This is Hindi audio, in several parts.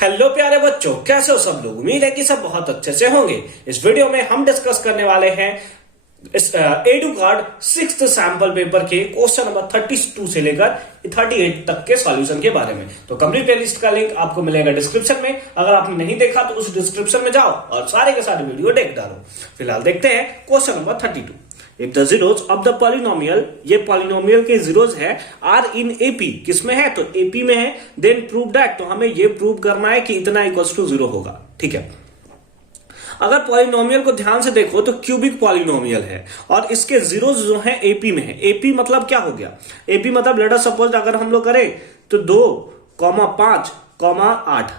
हेलो प्यारे बच्चों, कैसे हो सब लोग। उम्मीद है कि सब बहुत अच्छे से होंगे। इस वीडियो में हम डिस्कस करने वाले हैं इस edu card 6th sample paper के क्वेश्चन नंबर 32 से लेकर 38 तक के सॉल्यूशन के बारे में। तो कंप्लीट प्लेलिस्ट का लिंक आपको मिलेगा डिस्क्रिप्शन में। अगर आपने नहीं देखा तो उस डिस्क्रिप्शन में जाओ और सारे के सारे वीडियो देख डालो। फिलहाल देखते हैं question number 32। If the zeros of the polynomial, ये पॉलिनोमियल के जीरोज है, आर इन एपी, किसमें है तो एपी में है, देन प्रूव दैट, तो हमें ये प्रूव करना है कि इतना इक्वल्स टू 0 होगा। ठीक है, अगर पॉलिनोमियल को ध्यान से देखो तो क्यूबिक पॉलिनोमियल है और इसके जीरोज जो है एपी में है। एपी मतलब क्या हो गया, एपी मतलब लेट अस सपोज अगर हम लोग करें तो 2,5,8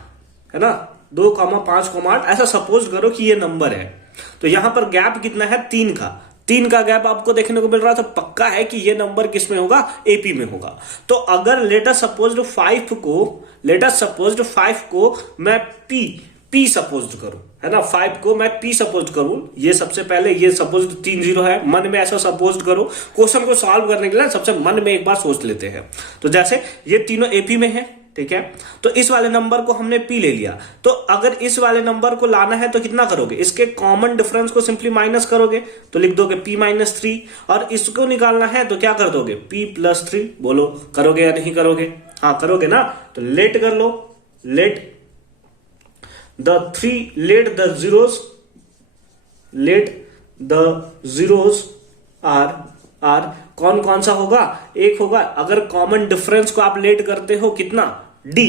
है ना, 2,5,8 ऐसा सपोज करो कि ये नंबर है। तो यहां पर गैप कितना है, 3 का गैप आपको देखने को मिल रहा है। तो पक्का है कि ये नंबर किसमें होगा, एपी में होगा। तो अगर लेट अस सपोज 5 को मैं पी सपोज करूं, है ना, 5 को मैं पी सपोज करूं, ये सबसे पहले ये सपोज 3 0 है, मन में ऐसा सपोज करो। क्वेश्चन को सॉल्व करने के लिए सबसे मन में एक बार सोच लेते हैं। तो जैसे ये तीनों एपी में है, ठीक है, तो इस वाले नंबर को हमने पी ले लिया। तो अगर इस वाले नंबर को लाना है तो कितना करोगे, इसके कॉमन डिफरेंस को सिंपली माइनस करोगे, तो लिख दोगे p-3, और इसको निकालना है तो क्या कर दोगे, p+3। बोलो करोगे या नहीं करोगे, हाँ करोगे ना। तो लेट कर लो, लेट द जीरोस आर कौन कौन सा होगा, एक होगा। अगर कॉमन डिफरेंस को आप लेट करते हो कितना, d,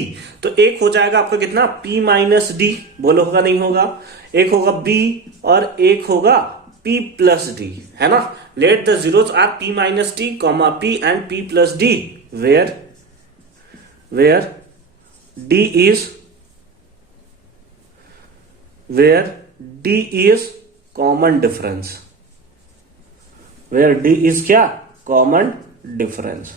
तो एक हो जाएगा आपका कितना, p-d। बोलो होगा नहीं होगा, एक होगा b और एक होगा p+d, है ना। Let the zeros are p-d, p and p+d, where d is common difference, where d is क्या, कॉमन डिफरेंस।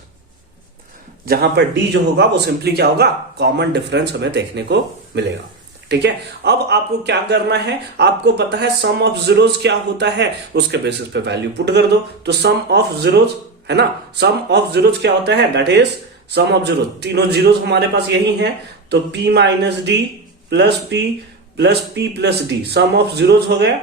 जहां पर d जो होगा वो सिंपली क्या होगा, कॉमन डिफरेंस हमें देखने को मिलेगा। ठीक है, अब आपको क्या करना है, आपको पता है सम ऑफ जीरोस क्या होता है, उसके बेसिस पे वैल्यू पुट कर दो। तो सम ऑफ जीरोस है ना, सम ऑफ जीरोस क्या होता है, that is sum of zeros, तीनों जीरोस हमारे पास यही है। तो p-d plus p plus p+d, sum of zeros हो गया,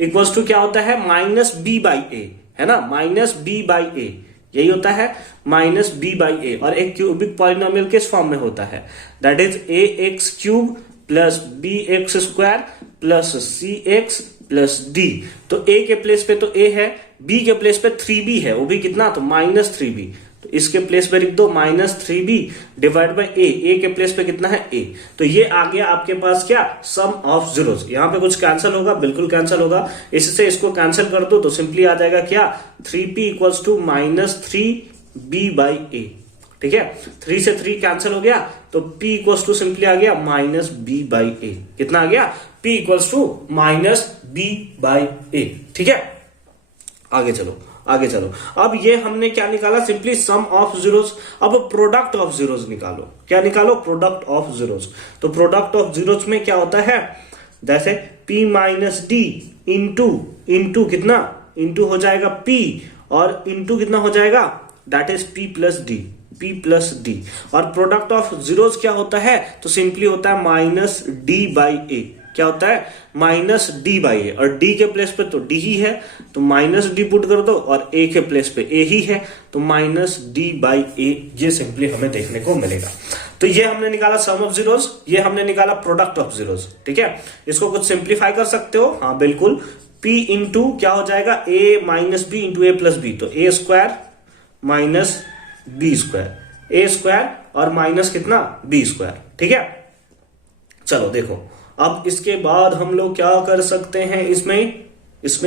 इक्वल्स टू क्या होता है, -b/a, है ना, -b/a, यही होता है -b/a। और एक क्यूबिक पॉलिनोमियल किस फॉर्म में होता है, that is ax³ plus bx² plus cx plus d। तो a के प्लेस पे तो a है, b के प्लेस पे 3b है, वो भी कितना, तो -3b। तो इसके प्लेस पे लिख दो -3b डिवाइड बाय a के प्लेस पे कितना है, a। तो ये आ गया आपके पास क्या, सम ऑफ जीरोस। यहां पे कुछ कैंसिल होगा, बिल्कुल कैंसिल होगा, इससे इसको कैंसिल कर दो तो सिंपली आ जाएगा क्या, 3p इक्वल्स टू -3b/a। ठीक है, 3 से 3 कैंसिल हो गया तो p इक्वल्स टू सिंपली आ गया -b/a। कितना आ गया, p इक्वल्स टू -b/a। ठीक है, आगे चलो। अब ये हमने क्या निकाला, सिंपली सम ऑफ जीरोस। अब प्रोडक्ट ऑफ जीरोस निकालो, क्या निकालो, प्रोडक्ट ऑफ जीरोस। तो प्रोडक्ट ऑफ जीरोस में क्या होता है, जैसे p-d इंटू कितना, इंटू हो जाएगा p और इंटू कितना हो जाएगा, दैट इज p+d। और प्रोडक्ट ऑफ जीरोस क्या होता है, तो सिंपली होता है -d/a। क्या होता है, -d/a, और d के प्लेस पे तो d ही है तो -d पुट कर दो, और a के प्लेस पे a ही है तो -d/a। ये सिंपली हमें देखने को मिलेगा। तो ये हमने निकाला सम ऑफ जीरोस, ये हमने निकाला प्रोडक्ट ऑफ जीरोस। ठीक है, इसको कुछ सिंप्लीफाई कर सकते हो, हाँ बिल्कुल। p इंटू क्या हो जाएगा, a-b इंटू a+b, तो a² -b², a² और माइनस कितना, b²। ठीक है, चलो देखो, अब इसके बाद हम लोग क्या कर सकते हैं, इसमें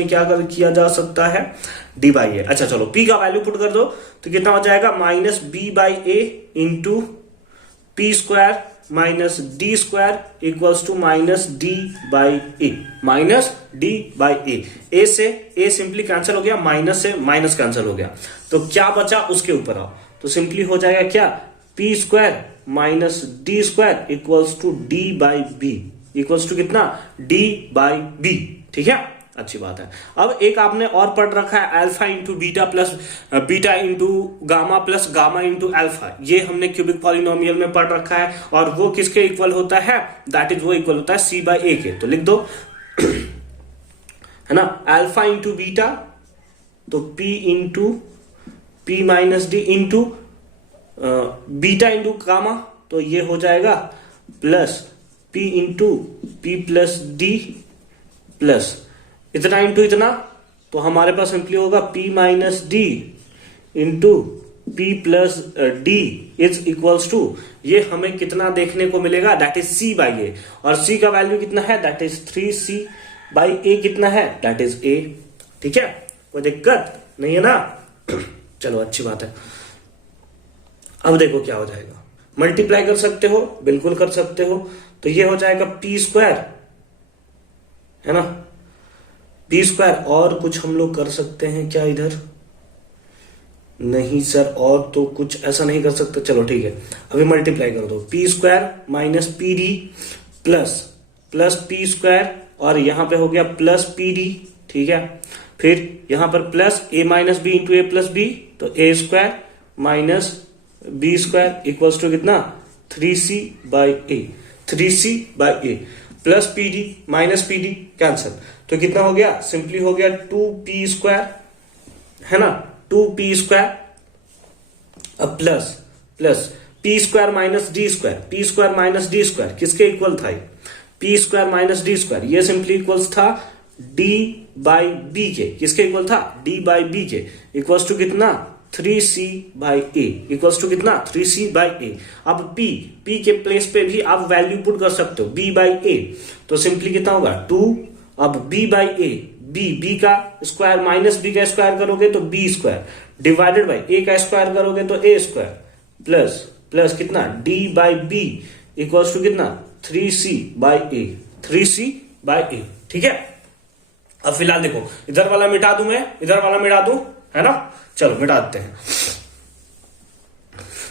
क्या किया जा सकता है, d/a। अच्छा चलो, p का वैल्यू पुट कर दो तो कितना हो जाएगा, -b/a into p² -d² equals to -d/a। a से a सिंपली कैंसिल हो गया, माइनस से माइनस कैंसिल हो गया, तो क्या बचा उसके ऊपर आओ, तो सिंपली हो जाएगा क्या, p² -d² equals to d/b, equals to कितना, d/b। ठीक है, अच्छी बात है। अब एक आपने और पढ़ रखा है alpha into beta plus beta into gamma plus gamma into alpha, ये हमने क्यूबिक पॉलिनोमियल में पढ़ रखा है, और वो किसके इक्वल होता है, दैट इज वो इक्वल होता है सी बाई ए के। तो लिख दो है ना, अल्फा इंटू बीटा तो P into P minus D into beta into gamma तो ये हो जाएगा plus P into P plus D plus इतना इंटू इतना, तो हमारे पास सिंपली होगा P minus D into P plus D is equals to, ये हमें कितना देखने को मिलेगा, that is C by A, और सी का वैल्यू कितना है, दैट इज 3c बाई ए कितना है, दैट इज ए। ठीक है, कोई दिक्कत नहीं है ना। चलो अच्छी बात है। अब देखो क्या हो जाएगा, मल्टीप्लाई कर सकते हो, बिल्कुल कर सकते हो, तो ये हो जाएगा पी स्क्वायर, है ना, पी स्क्वायर। और कुछ हम लोग कर सकते हैं क्या इधर, नहीं सर और तो कुछ ऐसा नहीं कर सकते, चलो ठीक है, अभी मल्टीप्लाई कर दो, P square minus p D plus plus P square, और यहां पे हो गया प्लस पी डी। ठीक है, फिर यहां पर plus a minus b into a plus b, तो a square minus b square equals to कितना, 3c by a, 3c by a plus p d minus p d cancel, तो कितना हो गया, सिंपली हो गया 2p स्क्वायर, है ना, 2p स्क्वायर, अब plus plus P square minus D square, P square minus D square किसके इक्वल था, P square minus D square, ये सिंपली इक्वल्स था डी बाई बी के, किसके इक्वल था, डी बाई बी के, इक्वल्स टू कितना, 3c by A, equals to कितना, 3c बाई ए। अब p के प्लेस पे भी आप वैल्यू पुट कर सकते हो, b बाई ए, तो सिंपली कितना होगा 2, अब b बाई ए, b का स्क्वायर माइनस b का स्क्वायर करोगे तो b square, divided by a का स्क्वायर करोगे तो a स्क्वायर, प्लस प्लस कितना d by b equals to कितना, 3c by a, 3c by ए। ठीक है, अब फिलहाल देखो इधर वाला मिटा दूं मैं, इधर वाला मिटा दूं, है ना, चलो मिटा देते हैं।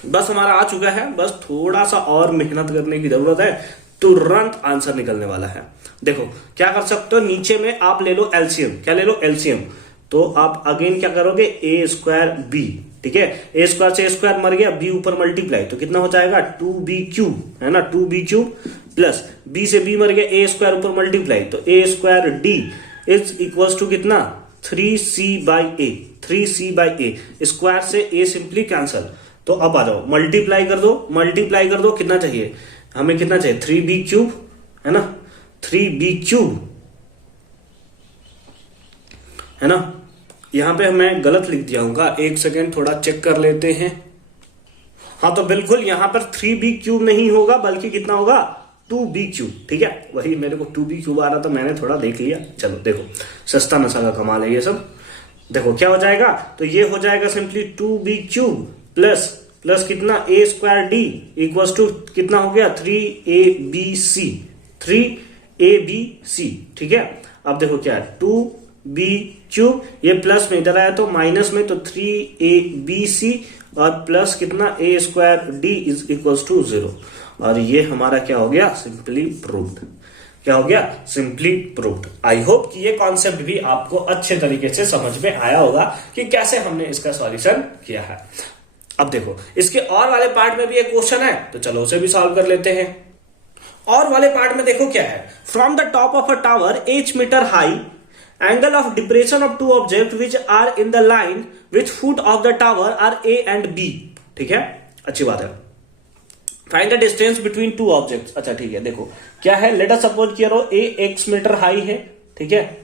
बस हमारा आ चुका है, बस थोड़ा सा और मेहनत करने की जरूरत है, तुरंत आंसर निकलने वाला है। देखो क्या कर सकते हो, नीचे में आप ले लो एलसीएम, क्या ले लो, एलसीएम, तो आप अगेन क्या करोगे, ए स्क्वायर बी, ठीक है, ए स्क्वायर से ए स्क्वायर मर गया, बी ऊपर मल्टीप्लाई, तो कितना हो जाएगा 2b क्यूब, है ना, 2b क्यूब प्लस बी से बी मर गया, ए स्क्वायर ऊपर मल्टीप्लाई, तो a square d is equals to कितना, 3c by a, 3c by a, square से ए सिंपली कैंसल, तो अब आ जाओ मल्टीप्लाई कर दो, मल्टीप्लाई कर दो, कितना चाहिए हमें, कितना चाहिए 3b क्यूब, है ना, 3b क्यूब, है ना, यहां पे मैं गलत लिख दिया हूँ, एक सेकेंड थोड़ा चेक कर लेते हैं। हाँ तो बिल्कुल यहां पर 3b क्यूब नहीं होगा, बल्कि कितना होगा 2b क्यूब। ठीक है, वही मेरे को 2b क्यूब आ रहा था, मैंने थोड़ा देख लिया। चलो देखो सस्ता नशा का कमाल है ये सब। देखो क्या हो जाएगा, तो ये हो जाएगा simply 2b cube plus plus कितना a square d equals to कितना हो गया 3abc, 3abc। ठीक है, अब देखो क्या है 2b क्यूब, ये प्लस में इधर आया तो माइनस में, तो 3abc और प्लस कितना a square d is equals to 0, और ये हमारा क्या हो गया, सिंपली प्रूव्ड। क्या हो गया, सिंपली प्रूव्ड। आई होप कि ये कॉन्सेप्ट भी आपको अच्छे तरीके से समझ में आया होगा कि कैसे हमने इसका सॉल्यूशन किया है। अब देखो इसके और वाले पार्ट में भी एक क्वेश्चन है, तो चलो उसे भी सॉल्व कर लेते हैं। और वाले पार्ट में देखो क्या है, from the top of a tower 8 metre high, angle of depression of two objects which are in the line with foot of the tower are A and B. ठीक है, अच्छी बात है। Find the distance between two objects. अच्छा ठीक है, देखो क्या है, लेट अस सपोज किया रो ए x मीटर हाई है, ठीक है,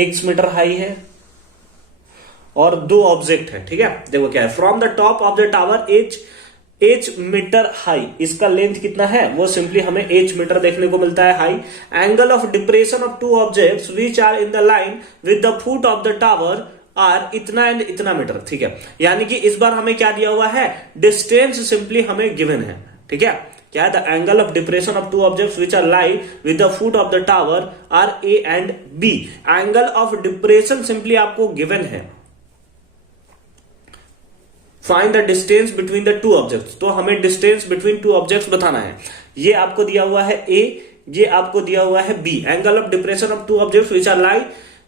x मीटर हाई है और दो ऑब्जेक्ट है। ठीक है, देखो क्या है, from the top of the tower h metre high, इसका लेंथ कितना है, वो सिंपली हमें h मीटर देखने को मिलता है high. Angle of depression of two objects which are in the line with the foot of the tower are इतना एंड इतना मीटर। ठीक है, यानी कि इस बार हमें क्या दिया हुआ है, डिस्टेंस सिंपली हमें गिवन है। ठीक है, क्या है, the angle of depression of two objects which are lie with the foot of the tower are A and B. Angle of depression simply आपको गिवन है। Find the distance between the two objects, तो हमें डिस्टेंस बिटवीन टू ऑब्जेक्ट्स बताना है। ये आपको दिया हुआ है ए, ये आपको दिया हुआ है B, angle of depression of two objects which are lie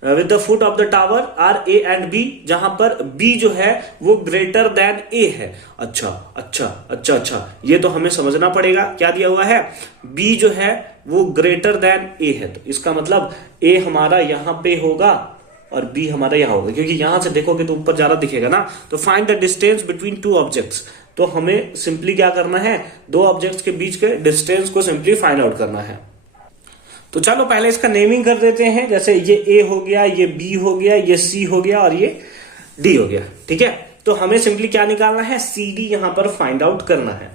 with the foot of the tower are A and B, जहां पर बी जो है वो ग्रेटर देन ए है। अच्छा अच्छा अच्छा अच्छा, ये तो हमें समझना पड़ेगा। क्या दिया हुआ है? बी जो है वो ग्रेटर देन ए है, तो इसका मतलब ए हमारा यहां पे होगा और बी हमारा यहां होगा, क्योंकि यहां से देखोगे तो ऊपर ज्यादा दिखेगा ना। तो find the distance between two objects, तो हमें सिंपली क्या करना है, दो ऑब्जेक्ट्स के बीच के डिस्टेंस को सिंपली फाइंड आउट करना है। तो चलो पहले इसका नेमिंग कर देते हैं, जैसे ये ए हो गया, ये बी हो गया, ये सी हो गया और ये डी हो गया। ठीक है, तो हमें सिंपली क्या निकालना है, सी डी यहां पर फाइंड आउट करना है।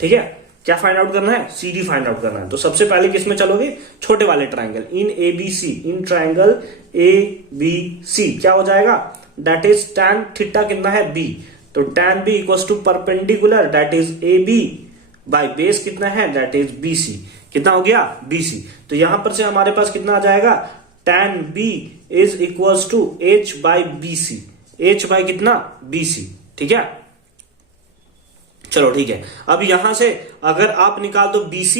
ठीक है, क्या फाइंड आउट करना है, सी डी फाइंड आउट करना है। तो सबसे पहले किसमें चलोगे, छोटे वाले triangle, in A B C, in triangle A B C क्या हो जाएगा, दैट इज tan थीटा कितना है, बी, तो tan b equals to perpendicular that is A B by base कितना है, दैट इज बी सी, कितना हो गया, बी सी। तो यहां पर से हमारे पास कितना आ जाएगा, tan b is equals to h by B C, h by कितना, बी सी। ठीक है, चलो ठीक है। अब यहां से अगर आप निकाल दो BC,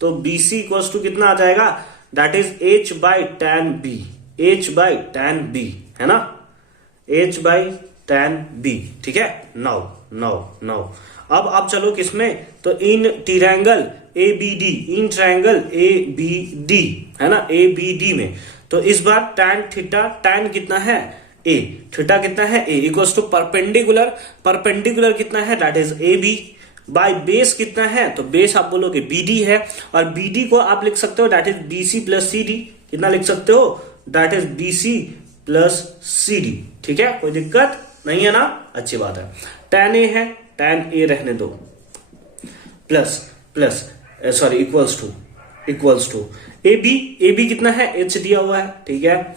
तो BC इक्वल्स टू कितना आ जाएगा, that is h by tan b, h by tan b, है ना, h बाई tan b। ठीक है, नाउ नाउ नाउ अब आप चलो किसमें, तो in triangle ABD, in triangle ABD, है ना, ABD में। तो इस बार tan थीटा, tan कितना है A, थीटा कितना है A, equals to perpendicular, perpendicular कितना है, that is AB by base कितना है, तो बेस आप बोलोगे BD है, और BD को आप लिख सकते हो that is BC plus CD, कितना लिख सकते हो, that is BC plus CD। ठीक है, कोई दिक्कत नहीं है ना, अच्छी बात है। tan A है, tan A रहने दो, plus plus sorry equals to AB कितना है, H दिया हुआ है। ठीक है,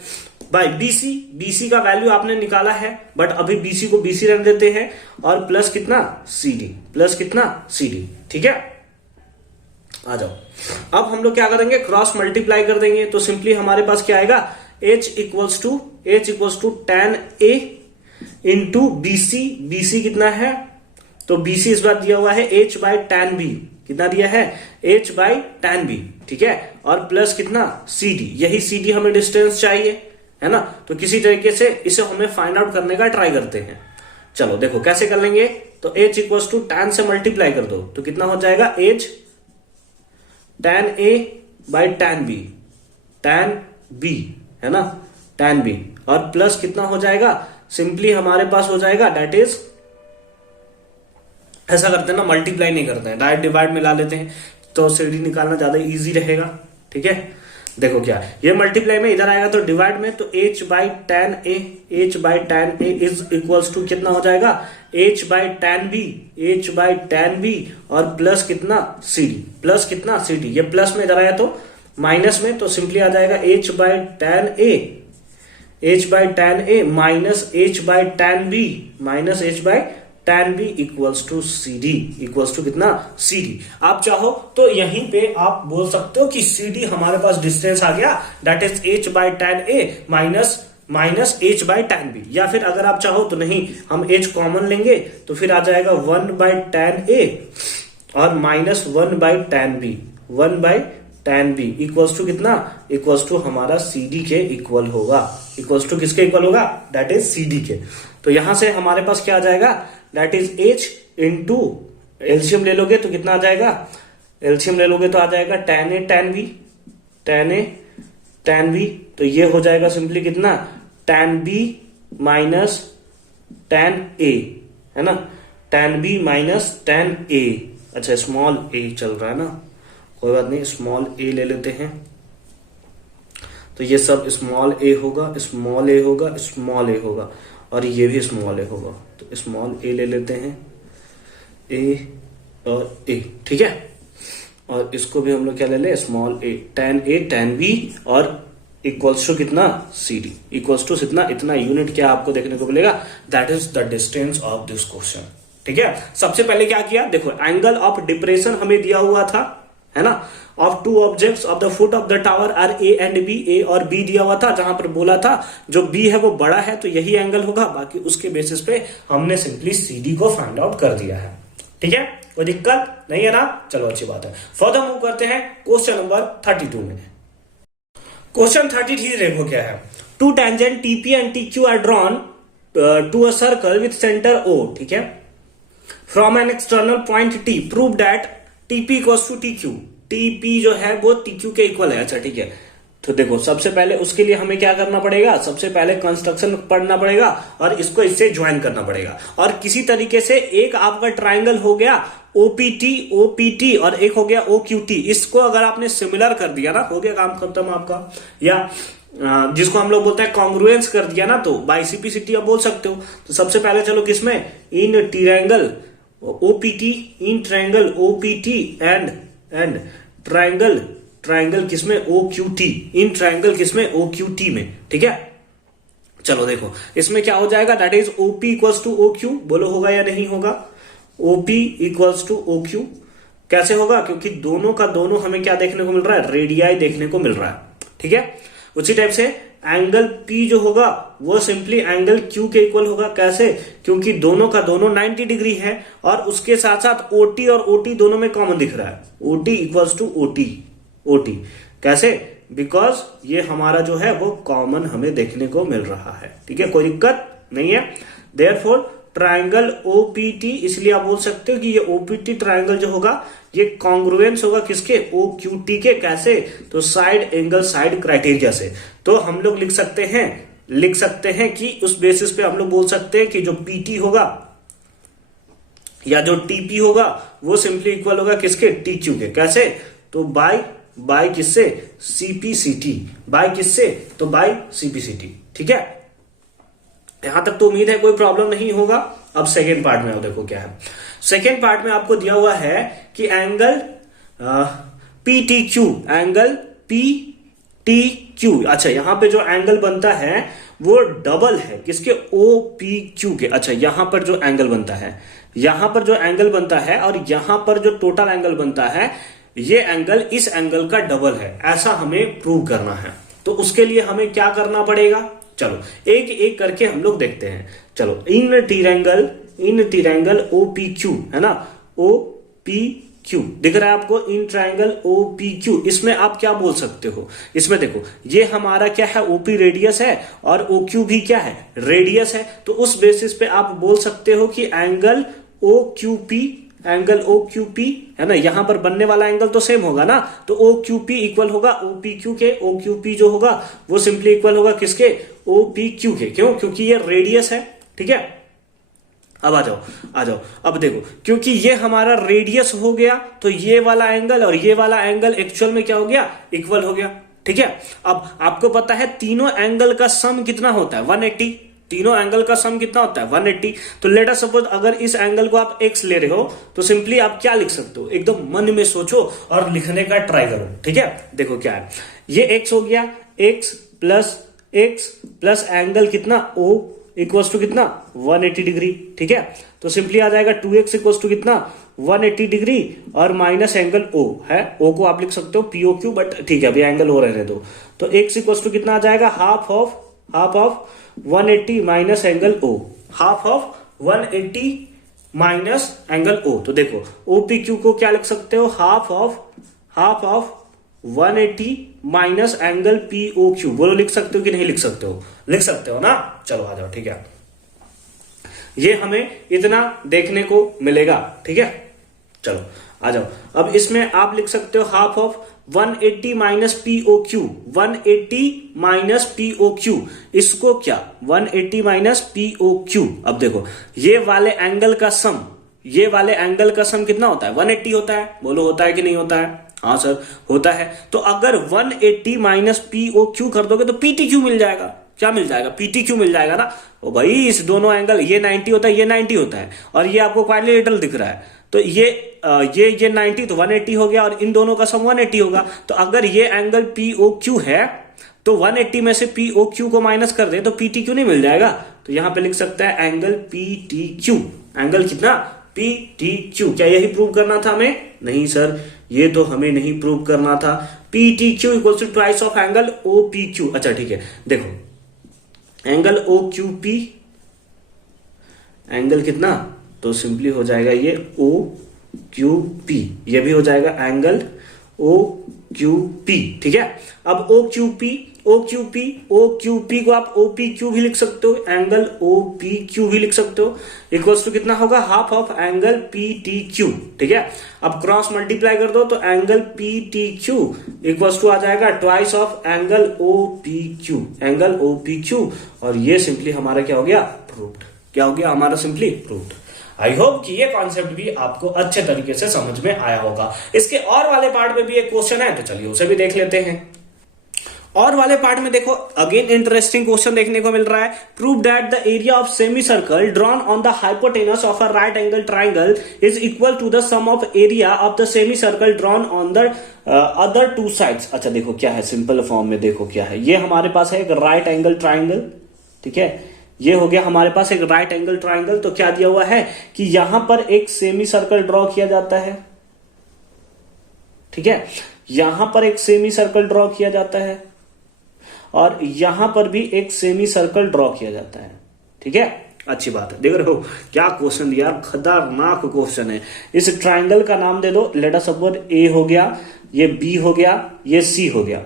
बाय BC का वैल्यू आपने निकाला है, बट अभी BC को BC रख देते हैं, और प्लस कितना CD, प्लस कितना CD। ठीक है, आ जाओ। अब हम लोग क्या करेंगे, क्रॉस मल्टीप्लाई कर देंगे, तो सिंपली हमारे पास क्या आएगा, H equals to tan A into BC कितना है, तो BC इस बार दिया हुआ है H बाई tan B, कितना दिया है, H बाई tan B। ठीक है, और प्लस कितना CD, यही CD हमें डिस्टेंस चाहिए, है ना। तो किसी तरीके से इसे हमें फाइंड आउट करने का ट्राई करते हैं। चलो देखो कैसे कर लेंगे, तो H इक्वल्स टू tan से मल्टीप्लाई कर दो, तो कितना हो जाएगा, H tan A by tan B, है ना, tan B, और प्लस कितना हो जाएगा, सिंपली हमारे पास हो जाएगा, दैट इज, ऐसा करते हैं ना, मल्टीप्लाई नहीं करते हैं, डायरेक्ट डिवाइड में ला लेते हैं, तो CD निकालना ज्यादा इजी रहेगा। ठीक है, देखो क्या ये मल्टीप्लाई में इधर आएगा तो डिवाइड में, तो H by tan A is equals to कितना हो जाएगा, H बाई tan B और प्लस कितना CD, प्लस कितना CD, ये प्लस में इधर आया तो माइनस में, तो सिंपली आ जाएगा H by tan A minus H by tan B equals to CD, equals to कितना CD। आप चाहो तो यहीं पे आप बोल सकते हो कि CD हमारे पास डिस्टेंस आ गया, that is H by tan A minus H by tan B, या फिर अगर आप चाहो तो नहीं, हम H कॉमन लेंगे, तो फिर आ जाएगा 1 बाई tan A और minus 1 by tan B equals to कितना, इक्वल्स टू हमारा CD के इक्वल होगा, इक्वल्स टू किसके इक्वल होगा, दैट इज CD के। तो यहां से हमारे पास क्या आ जाएगा, that is H into LCM ले लोगे तो कितना आ जाएगा, एलसीएम ले लोगे तो आ जाएगा tan A tan B, तो ये हो जाएगा सिंपली कितना, tan B minus tan A, है ना, tan B minus tan A। अच्छा, स्मॉल a चल रहा है ना, कोई बात नहीं, स्मॉल a ले लेते हैं, तो ये सब स्मॉल a होगा, स्मॉल a होगा, स्मॉल a होगा, और ये भी स्मॉल a होगा, तो स्मॉल a ले लेते हैं, a और a। ठीक है, और इसको भी हम लोग क्या ले ले, स्मॉल a tan B और इक्वल्स टू कितना CD, इक्वल्स टू इतना यूनिट क्या आपको देखने को मिलेगा, that is the distance of this question. ठीक है, सबसे पहले क्या किया, देखो एंगल ऑफ डिप्रेशन हमें दिया हुआ था, है ना, of two objects of the foot of the tower are A and B, A और B दिया हुआ था, जहां पर बोला था जो B है वो बड़ा है तो यही एंगल होगा, बाकी उसके बेसिस पे हमने सिंपली CD को फाइंड आउट कर दिया है। ठीक है, कोई दिक्कत नहीं है ना? चलो अच्छी बात है। फर्दर मूव करते हैं क्वेश्चन नंबर 32 में। क्वेश्चन 33 देखो क्या है। Two tangent TP and TQ are drawn to a circle with centre O, ठीक है, from an external point T, prove that TP equals to TQ. TP जो है वो टीक्यू के इक्वल है। अच्छा ठीक है, तो देखो सबसे पहले उसके लिए हमें क्या करना पड़ेगा, सबसे पहले कंस्ट्रक्शन पढ़ना पड़ेगा और इसको इससे ज्वाइन करना पड़ेगा। और किसी तरीके से एक आपका ट्राइंगल हो गया ओपीटी ओपीटी और एक हो गया ओक्यूटी, इसको अगर आपने सिमिलर कर दिया ना, हो गया काम खत्म आपका। या जिसको हम लोग बोलते हैं कॉन्ग्रुएंस कर दिया ना, तो बाइसिपिसिटी आप बोल सकते हो। तो सबसे पहले चलो किसमें, in triangle OPT, in triangle OPT and triangle किसमें, ओक्यूटी, इन ट्रायंगल किसमें, ओक्यूटी में, ठीक है। चलो देखो इसमें क्या हो जाएगा, that is OP equals to OQ, बोलो होगा या नहीं होगा, ओपी इक्वल्स टू ओक्यू। कैसे होगा, क्योंकि दोनों का दोनों हमें क्या देखने को मिल रहा है, रेडियाई देखने को मिल रहा है, ठीक है। उसी टाइप से एंगल P जो होगा वो सिंपली एंगल Q के इक्वल होगा। कैसे, क्योंकि दोनों का दोनों 90 डिग्री है और उसके साथ साथ OT और OT दोनों में कॉमन दिख रहा है, OT इक्वल्स टू OT। कैसे, बिकॉज ये हमारा जो है वो कॉमन हमें देखने को मिल रहा है, ठीक है, कोई दिक्कत नहीं है। देयरफॉर ट्राइंगल ओपीटी, इसलिए आप बोल सकते हो कि ये ओपीटी ट्राइंगल जो होगा ये कॉन्ग्रुएंस होगा किसके, ओक्यूटी के। कैसे, तो साइड एंगल साइड क्राइटेरिया से। तो हम लोग लिख सकते हैं कि उस बेसिस पे हम लोग बोल सकते हैं कि जो पीटी होगा या जो टीपी होगा वो सिंपली इक्वल होगा किसके, टीक्यू के। कैसे, तो बाय किससे, सीपीसीटी, बाय किससे, तो बाय सीपीसीटी, ठीक है। यहां तक तो उम्मीद है कोई प्रॉब्लम नहीं होगा। अब सेकेंड पार्ट में देखो क्या है। सेकेंड पार्ट में आपको दिया हुआ है कि एंगल पीटीक्यू, एंगल पीटीक्यू, अच्छा यहां पे जो एंगल बनता है वो डबल है किसके, ओपीक्यू के। अच्छा यहां पर जो एंगल बनता है और यहां पर जो टोटल एंगल बनता है, ये एंगल इस एंगल का डबल है, ऐसा हमें प्रूव करना है। तो उसके लिए हमें क्या करना पड़ेगा, चलो एक एक करके हम लोग देखते हैं। चलो इन ट्रायंगल ओपीक्यू है ना, ओपीक्यू दिख रहा है आपको, इन ट्रायंगल ओपीक्यू, इसमें आप क्या बोल सकते हो, इसमें देखो ये हमारा क्या है, ओपी रेडियस है और ओक्यू भी क्या है, रेडियस है। तो उस बेसिस पे आप बोल सकते हो कि एंगल ओक्यूपी है ना, यहां पर बनने वाला एंगल तो सेम होगा ना, तो ओक्यूपी इक्वल होगा ओपीक्यू के। ओक्यूपी जो होगा वो सिंपली इक्वल होगा किसके, ओपीक्यू के। क्यों, क्योंकि ये रेडियस है, ठीक है। अब आ जाओ अब देखो, क्योंकि ये हमारा रेडियस हो गया तो ये वाला एंगल और ये वाला एंगल एक्चुअल में क्या हो गया, इक्वल हो गया, ठीक है। अब आपको पता है तीनों एंगल का सम कितना होता है, 180। तीनों एंगल का सम कितना होता है, 180। तो लेट अस सपोज अगर इस एंगल को आप x ले रहे हो तो सिंपली आप क्या लिख सकते हो, एकदम मन में सोचो और लिखने का ट्राई करो, ठीक है। देखो क्या है, ये x हो गया, x प्लस एंगल कितना O इक्वल्स टू कितना, 180 डिग्री, ठीक है। तो सिंपली आ जाएगा 2x इक्वल्स टू कितना, 180 डिग्री और माइनस एंगल O है, O को आप लिख सकते हो POQ, बट ठीक है अभी एंगल O रहने दो। तो x इक्वल्स टू कितना आ जाएगा, half of 180 minus angle O, half of 180 minus angle O। तो देखो OPQ को क्या लिख सकते हो, half of 180 minus angle POQ। बोलो लिख सकते हो कि नहीं लिख सकते हो, लिख सकते हो ना। चलो आ जाओ, ठीक है, ये हमें इतना देखने को मिलेगा, ठीक है। चलो आ जाओ, अब इसमें आप लिख सकते हो half of 180 minus POQ, 180 minus POQ, इसको क्या 180 माइनस POQ। अब देखो ये वाले एंगल का सम कितना होता है, 180 होता है। बोलो होता है कि नहीं होता है, हाँ सर होता है। तो अगर 180 माइनस POQ कर दोगे तो PTQ मिल जाएगा। क्या मिल जाएगा, PTQ मिल जाएगा ना। ओ भाई इस दोनों एंगल, ये 90 होता है, ये 90 होता है और ये आपको क्वाड्रिलेटरल दिख रहा है, तो ये 90 तो 180 हो गया और इन दोनों का सम 180 होगा। तो अगर ये एंगल POQ है तो 180 में से POQ को माइनस कर दे तो PTQ नहीं मिल जाएगा। तो यहां पे लिख सकता है एंगल PTQ, एंगल कितना, PTQ। क्या यही प्रूव करना था हमें, नहीं सर ये तो हमें नहीं प्रूव करना था। PTQ equals to twice of angle OPQ। अच्छा ठीक है, देखो एंगल OQP एंगल कितना, तो सिंपली हो जाएगा ये क्यू पी, ये भी हो जाएगा एंगल ओ क्यू पी। ठीक है, अब ओ क्यू पी को आप ओ पी क्यू भी लिख सकते हो, एंगल ओ पी क्यू भी लिख सकते हो, इक्वल्स टू कितना होगा, half of angle p t q. ठीक है, अब क्रॉस मल्टीप्लाई कर दो तो angle p t q equals to आ जाएगा twice of angle o p q, angle o p q. और ये सिंपली हमारा क्या हो गया, प्रूव्ड। क्या हो गया हमारा, सिंपली प्रूव्ड। आई होप कि ये कॉन्सेप्ट भी आपको अच्छे तरीके से समझ में आया होगा। इसके और वाले पार्ट में भी एक क्वेश्चन है, तो चलिए उसे भी देख लेते हैं। और वाले पार्ट में देखो अगेन इंटरेस्टिंग क्वेश्चन देखने को मिल रहा है। Prove that the area of semi circle drawn on the hypotenuse of a right angle triangle is equal to the sum of area of the semi circle drawn on the other two sides. अच्छा देखो क्या है, सिंपल फॉर्म में देखो क्या है, ये हमारे पास है एक राइट एंगल ट्राइंगल। ठीक है, ये हो गया हमारे पास एक राइट एंगल ट्राइंगल। तो क्या दिया हुआ है कि यहां पर एक सेमी सर्कल ड्रॉ किया जाता है। ठीक है, यहां पर एक सेमी सर्कल ड्रॉ किया जाता है और यहां पर भी एक सेमी सर्कल ड्रॉ किया जाता है। ठीक है, अच्छी बात है। देख रहे हो क्या क्वेश्चन दिया, खतरनाक क्वेश्चन है। इस ट्राइंगल का नाम दे दो, लेट अस सपोज ए हो गया, ये बी हो गया, ये सी हो गया,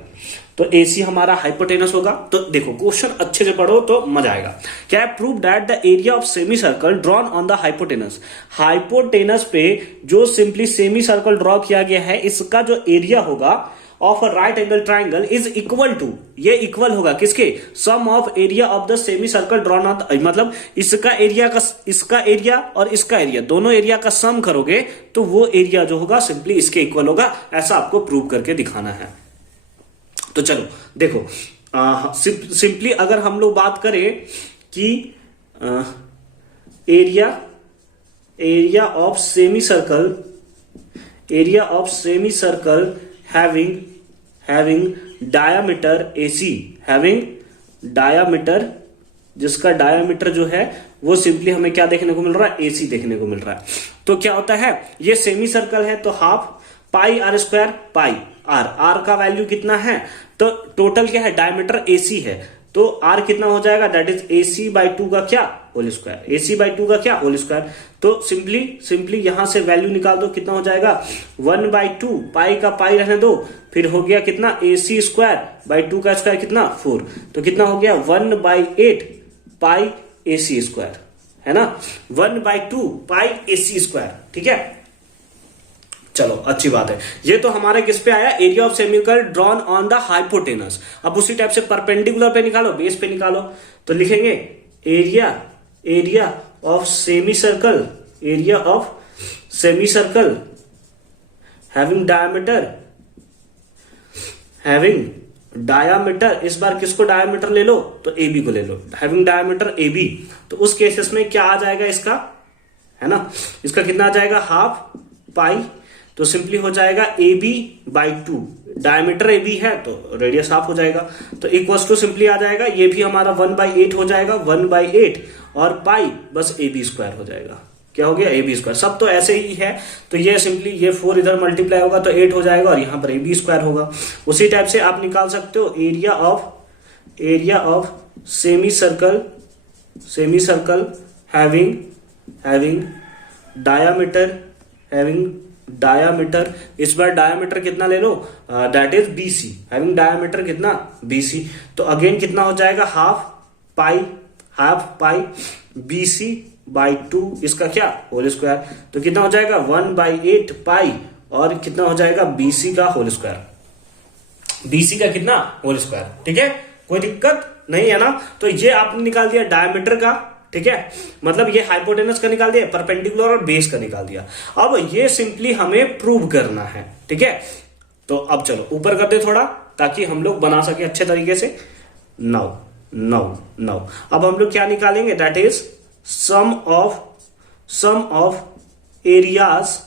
तो AC हमारा हाइपोटेनस होगा। तो देखो क्वेश्चन अच्छे से पढ़ो तो मजा आएगा। क्या है, prove that the area of semi circle drawn on the hypotenuse. Hypotenuse पे जो सिंपली सेमी सर्कल ड्रॉ किया गया है, इसका जो एरिया होगा of a right angle triangle is equal to, ये इक्वल होगा किसके, sum of area of the semi circle drawn on, मतलब इसका एरिया का, इसका एरिया और इसका एरिया, दोनों एरिया का सम करोगे तो वो एरिया जो होगा सिंपली इसके इक्वल होगा। ऐसा आपको प्रूव करके दिखाना है। तो चलो देखो सिंपली अगर हम लोग बात करें कि area of semi circle having diameter AC, having diameter, जिसका डायामीटर जो है वो सिंपली हमें क्या देखने को मिल रहा है, AC देखने को मिल रहा है। तो क्या होता है, ये सेमी सर्कल है तो half pi r square pi r का वैल्यू कितना है, तो टोटल क्या है, डायमीटर AC है, तो आर कितना हो जाएगा, दैट इज AC/2 का क्या, होल स्क्वायर, AC/2 का क्या, होल स्क्वायर। तो सिंपली यहां से वैल्यू निकाल दो, कितना हो जाएगा 1/2, पाई का पाई रहने दो, फिर हो गया कितना AC²/2 का स्क्वायर कितना 4, तो कितना हो गया 1/8 पाई AC², है ना, 1/2 पाई AC²। ठीक है, चलो अच्छी बात है। ये तो हमारे किस पे आया, area of semi circle drawn on the hypotenuse. अब उसी टाइप से परपेंडिकुलर पे निकालो, बेस पे निकालो, तो लिखेंगे area of semi circle having diameter, इस बार किसको डायामीटर ले लो, तो AB को ले लो, हैविंग डायामीटर AB। तो उस केसेस में क्या आ जाएगा इसका, है ना, इसका कितना आ जाएगा, हाफ पाई, तो सिंपली हो जाएगा AB/2, डायमीटर AB है तो रेडियस हाफ हो जाएगा, तो इक्वल्स टू सिंपली आ जाएगा, ये भी हमारा 1/8 हो जाएगा, 1/8 और पाई बस AB² हो जाएगा। क्या हो गया, AB²। सब तो ऐसे ही है, तो ये सिंपली ये 4 इधर मल्टीप्लाई होगा तो 8 हो जाएगा और यहां पर AB² होगा। उसी टाइप से आप निकाल सकते हो area of semi circle having diameter, इस बार डायामीटर कितना ले लो, that is BC, having diameter कितना BC। तो अगेन कितना हो जाएगा, हाफ पाई BC/2, इसका क्या, होल स्क्वायर, तो कितना हो जाएगा 1/8 पाई और कितना हो जाएगा BC का होल स्क्वायर, BC का कितना, होल स्क्वायर। ठीक है, कोई दिक्कत नहीं है ना। तो ये आपने निकाल दिया डायमीटर का, ठीक है, मतलब ये हाइपोटेनस का निकाल दिया, परपेंडिकुलर और बेस का निकाल दिया। अब ये सिंपली हमें प्रूव करना है। ठीक है, तो अब चलो ऊपर कर दे थोड़ा ताकि हम लोग बना सके अच्छे तरीके से। नाउ अब हम लोग क्या निकालेंगे, that is sum of areas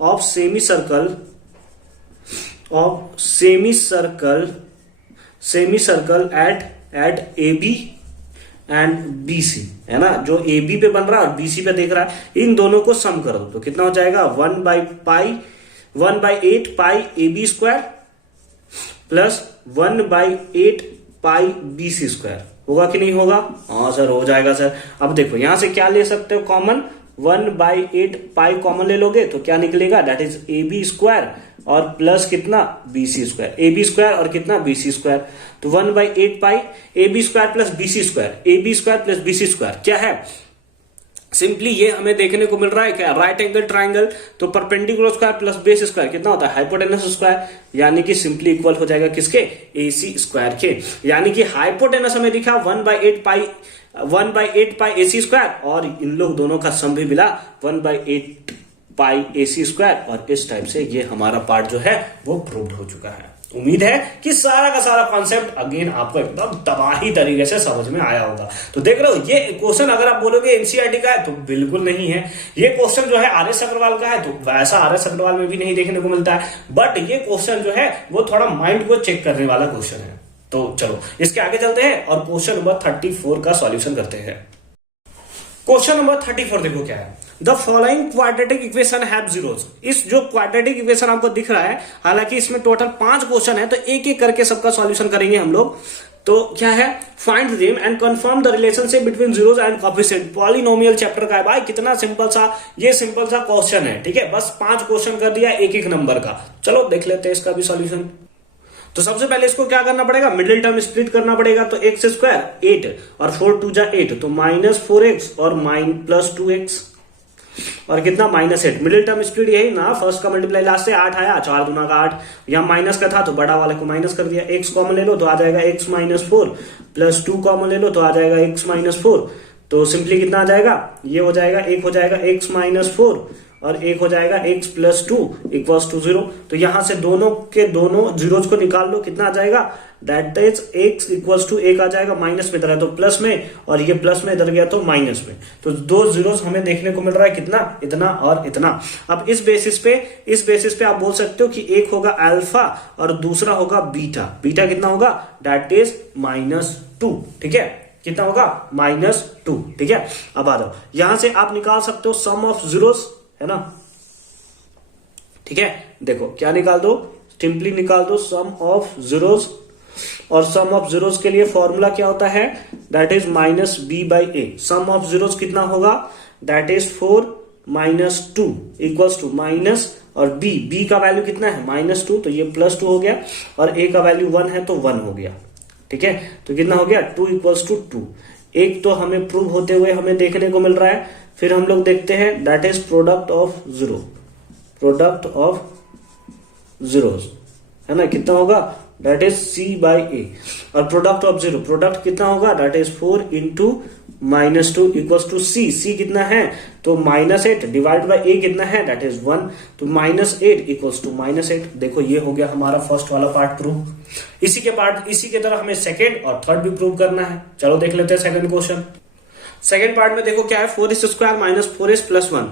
of semi circle at AB and BC, है ना, जो AB पे बन रहा है और BC पे देख रहा है, इन दोनों को सम कर दो तो कितना हो जाएगा 1/8 पाई AB² प्लस 1/8 पाई BC² होगा कि नहीं होगा, हाँ सर हो जाएगा सर। अब देखो यहां से क्या ले सकते हो कॉमन, 1/8 पाई कॉमन ले लोगे तो क्या निकलेगा, दैट इज AB स्क्वायर और प्लस कितना BC स्क्वायर, AB स्क्वायर और कितना BC स्क्वायर। तो 1/8 पाई AB square plus BC square, AB square plus BC square क्या है, सिंपली ये हमें देखने को मिल रहा है क्या, राइट एंगल ट्राइंगल। तो perpendicular square plus base square कितना होता है, हाइपोटेनस स्क्वायर, यानी कि सिंपली इक्वल हो जाएगा किसके, AC स्क्वायर के। यानी कि हाइपोटेनस हमें दिखा 1/8 पाई AC स्क्वायर और इन लोग दोनों का सम भी मिला 1/8 पाई AC स्क्वायर। और इस टाइप से ये हमारा पार्ट जो है वो प्रूव्ड हो चुका है। उम्मीद है कि सारा का सारा कॉन्सेप्ट अगेन आपको एकदम तबाही तरीके से समझ में आया होगा। तो देख रहे हो ये क्वेश्चन अगर आप बोलोगे एनसीईआरटी का है तो बिल्कुल नहीं है। ये क्वेश्चन जो है आर.एस. अग्रवाल का है तो वैसा आर.एस. अग्रवाल में भी नहीं देखने को मिलता है, बट ये क्वेश्चन जो है वो थोड़ा माइंड को चेक करने वाला क्वेश्चन है। तो चलो इसके आगे चलते हैं और क्वेश्चन नंबर 34 का सॉल्यूशन करते हैं। क्वेश्चन नंबर 34 देखो क्या है, the following quadratic equation have zeros. इस जो क्वाड्रेटिक इक्वेशन आपको दिख रहा है, हालांकि इसमें टोटल 5 क्वेश्चन है तो एक एक करके सबका सॉल्यूशन करेंगे हम लोग। तो क्या है, find them and confirm the relationship between zeros and coefficient. Polynomial chapter का है भाई, कितना सिंपल सा ये सिंपल सा क्वेश्चन है, ठीक है। बस 5 क्वेश्चन कर दिया एक एक नंबर का। चलो देख लेते हैं इसका भी सॉल्यूशन। तो सबसे पहले इसको क्या करना पड़ेगा, मिडिल टर्म स्प्लिट करना पड़ेगा। तो x स्क्वायर 8 और 4 2 जा 8 तो -4x और प्लस 2x और कितना -8। मिडिल टर्म स्प्लिट यही ना, फर्स्ट का मल्टीप्लाई लास्ट से 8 आया, 4 दूना का 8, यहां माइनस का था तो बड़ा वाले को माइनस कर दिया। x कॉमन ले लो तो आ जाएगा x -4 प्लस 2 कॉमन ले लो तो आ जाएगा x -4। तो सिंपली कितना आ जाएगा, ये हो जाएगा, एक हो जाएगा x -4 और एक हो जाएगा x प्लस 2 इक्वल्स टू 0। तो यहां से दोनों के दोनों जीरोज को निकाल लो, कितना आ जाएगा, that is x equals to एक आ जाएगा, माइनस में इधर है तो प्लस में और ये प्लस में इधर गया तो माइनस में। तो दो जीरोज हमें देखने को मिल रहा है, कितना, इतना और इतना। अब इस बेसिस पे आप बोल सकते हो कि एक होगा अल्फा और दूसरा होगा बीटा। बीटा कितना होगा, दैट इज -2, ठीक है, कितना होगा -2, ठीक है। अब आ जाओ, यहां से आप निकाल सकते हो सम ऑफ जीरोज, है ना, ठीक है। देखो क्या निकाल दो, सिंपली निकाल दो सम ऑफ जीरोस, और सम ऑफ जीरोस के लिए फॉर्मूला क्या होता है, that is -b/a। Sum of zeros कितना होगा, that is 4 - 2 equals to minus और b का वैल्यू कितना है -2 तो ये +2 हो गया, और a का वैल्यू 1 है तो 1 हो गया, ठीक है। तो कितना हो गया, 2 इक्वल्स टू 2। एक तो हमें प्रूव होते हुए हमें देखने को मिल रहा है। फिर हम लोग देखते हैं that is product of zeros, है ना, कितना होगा, दैट इज c/a। और प्रोडक्ट ऑफ जीरो, प्रोडक्ट कितना होगा, that is 4 × -2 equals to c कितना है, तो -8 डिवाइड बाय a कितना है, दैट इज 1, तो -8 इक्वल्स टू -8। देखो ये हो गया हमारा फर्स्ट वाला पार्ट प्रूव। इसी के तरह हमें सेकेंड और थर्ड भी प्रूव करना है। चलो देख लेते हैं सेकंड क्वेश्चन। सेकेंड पार्ट में देखो क्या है, 4s square -4s plus 1।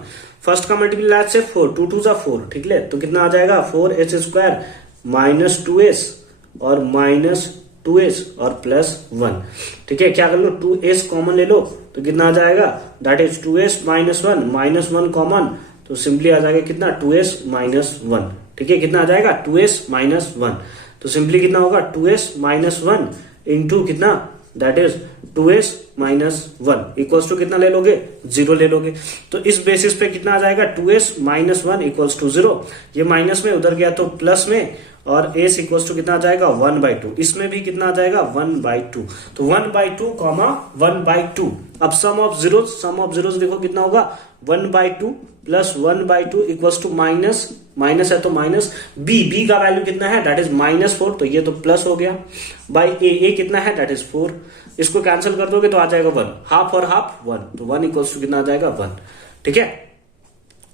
First का मल्टीप्लाई से 4, 2 2 जा 4, ठीक है। तो कितना आ जाएगा, 4s स्क्वायर -2s और -2s और प्लस 1, ठीक है। क्या कर लो, 2s कॉमन ले लो तो कितना आ जाएगा, दैट इज 2s -1 कॉमन, तो सिंपली आ जाएगा कितना, 2s -1, ठीक है। कितना आ जाएगा, 2s -1, तो सिंपली कितना होगा, 2s -1 इंटू कितना, that is 2s -1 equals to कितना ले लोगे, 0 ले लोगे। तो इस बेसिस पे कितना आ जाएगा, 2s -1 इक्वल्स टू 0। ये माइनस में उधर गया तो प्लस में, और s इक्वल्स टू कितना आ जाएगा, 1/2। इसमें भी कितना आ जाएगा, 1/2। तो 1/2 कॉमा 1/2। अब सम ऑफ जीरोस देखो कितना होगा, 1/2 प्लस 1/2 इक्वल्स टू माइनस है तो माइनस, b का वैल्यू कितना है, दैट इज -4, तो ये तो प्लस हो गया, बाई a कितना है, दैट इज 4। इसको कैंसिल कर दोगे तो आ जाएगा 1, हाफ और हाफ 1, तो 1 इक्वल्स टू कितना आ जाएगा, 1, ठीक है।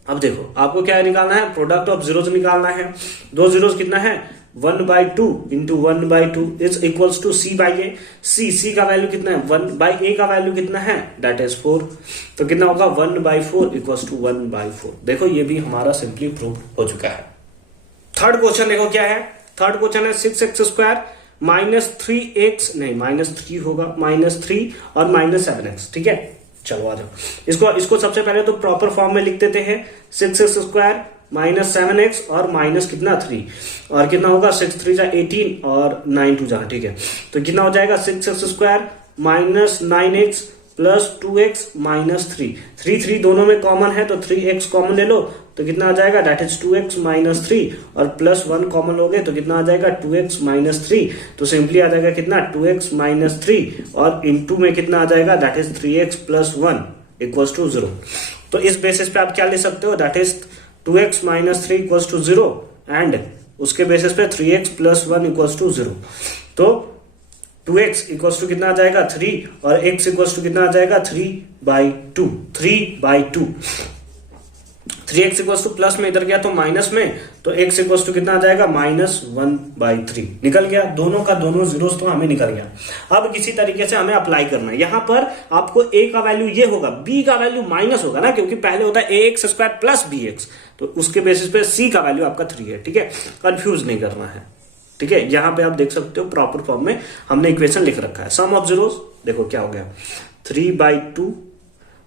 अब देखो आपको क्या निकालना है, प्रोडक्ट ऑफ जीरोस निकालना है। दो जीरोस कितना है, 1/2 into 1/2 is equals to c/a। c का वैल्यू कितना है, 1/a का वैल्यू कितना है, दैट इज 4। तो कितना होगा, 1/4 इक्वल्स टू 1/4। देखो ये भी हमारा सिंपली प्रूव हो चुका है। थर्ड क्वेश्चन देखो क्या है, थर्ड क्वेश्चन है 6x स्क्वायर -3x, नहीं -3 होगा, -3 और -7x, ठीक है। चलो आ जाओ, इसको सबसे पहले तो प्रॉपर फॉर्म में लिख देते हैं, 6x स्क्वायर -7x और माइनस कितना 3, और कितना होगा 6 3 जा 18 और 9 2 जा, ठीक है। तो कितना हो जाएगा 6x square -9x plus 2x minus 3, 3 दोनों में कॉमन है तो 3x कॉमन ले लो तो कितना आ जाएगा, दैट इज 2x माइनस 3, और प्लस 1 कॉमन लोगे तो कितना आ जाएगा 2x माइनस 3, तो सिंपली आ जाएगा कितना 2x माइनस 3, और इनटू में कितना आ जाएगा, that is 3x plus 1 equals to 0। तो इस बेसिस पे आप क्या ले सकते हो, that is 2x minus 3 equals to 0 and उसके बेसिस पे 3x प्लस 1 इक्वल्स टू 0। तो 2x इक्वल्स टू कितना आ जाएगा 3, और x इक्वल्स टू कितना आ जाएगा 3/2, 3/2। 3x इक्वल्स टू प्लस में इधर गया तो माइनस में, तो x इक्वल्स टू कितना आ जाएगा -1/3, निकल गया, दोनों का दोनों जीरोस तो हमें निकल गया। अब किसी तरीके से हमें अप्लाई करना है, यहां पर आपको a का वैल्यू ये होगा, b का वैल्यू माइनस होगा ना, क्योंकि पहले होता है ax स्क्वायर प्लस bx, तो उसके बेसिस पे c का वैल्यू आपका 3 है। ठीक है, कंफ्यूज नहीं करना है। ठीक है, यहां पे आप देख सकते हो प्रॉपर फॉर्म में हमने इक्वेशन लिख रखा है। सम ऑफ जीरोस देखो क्या हो गया, 3/2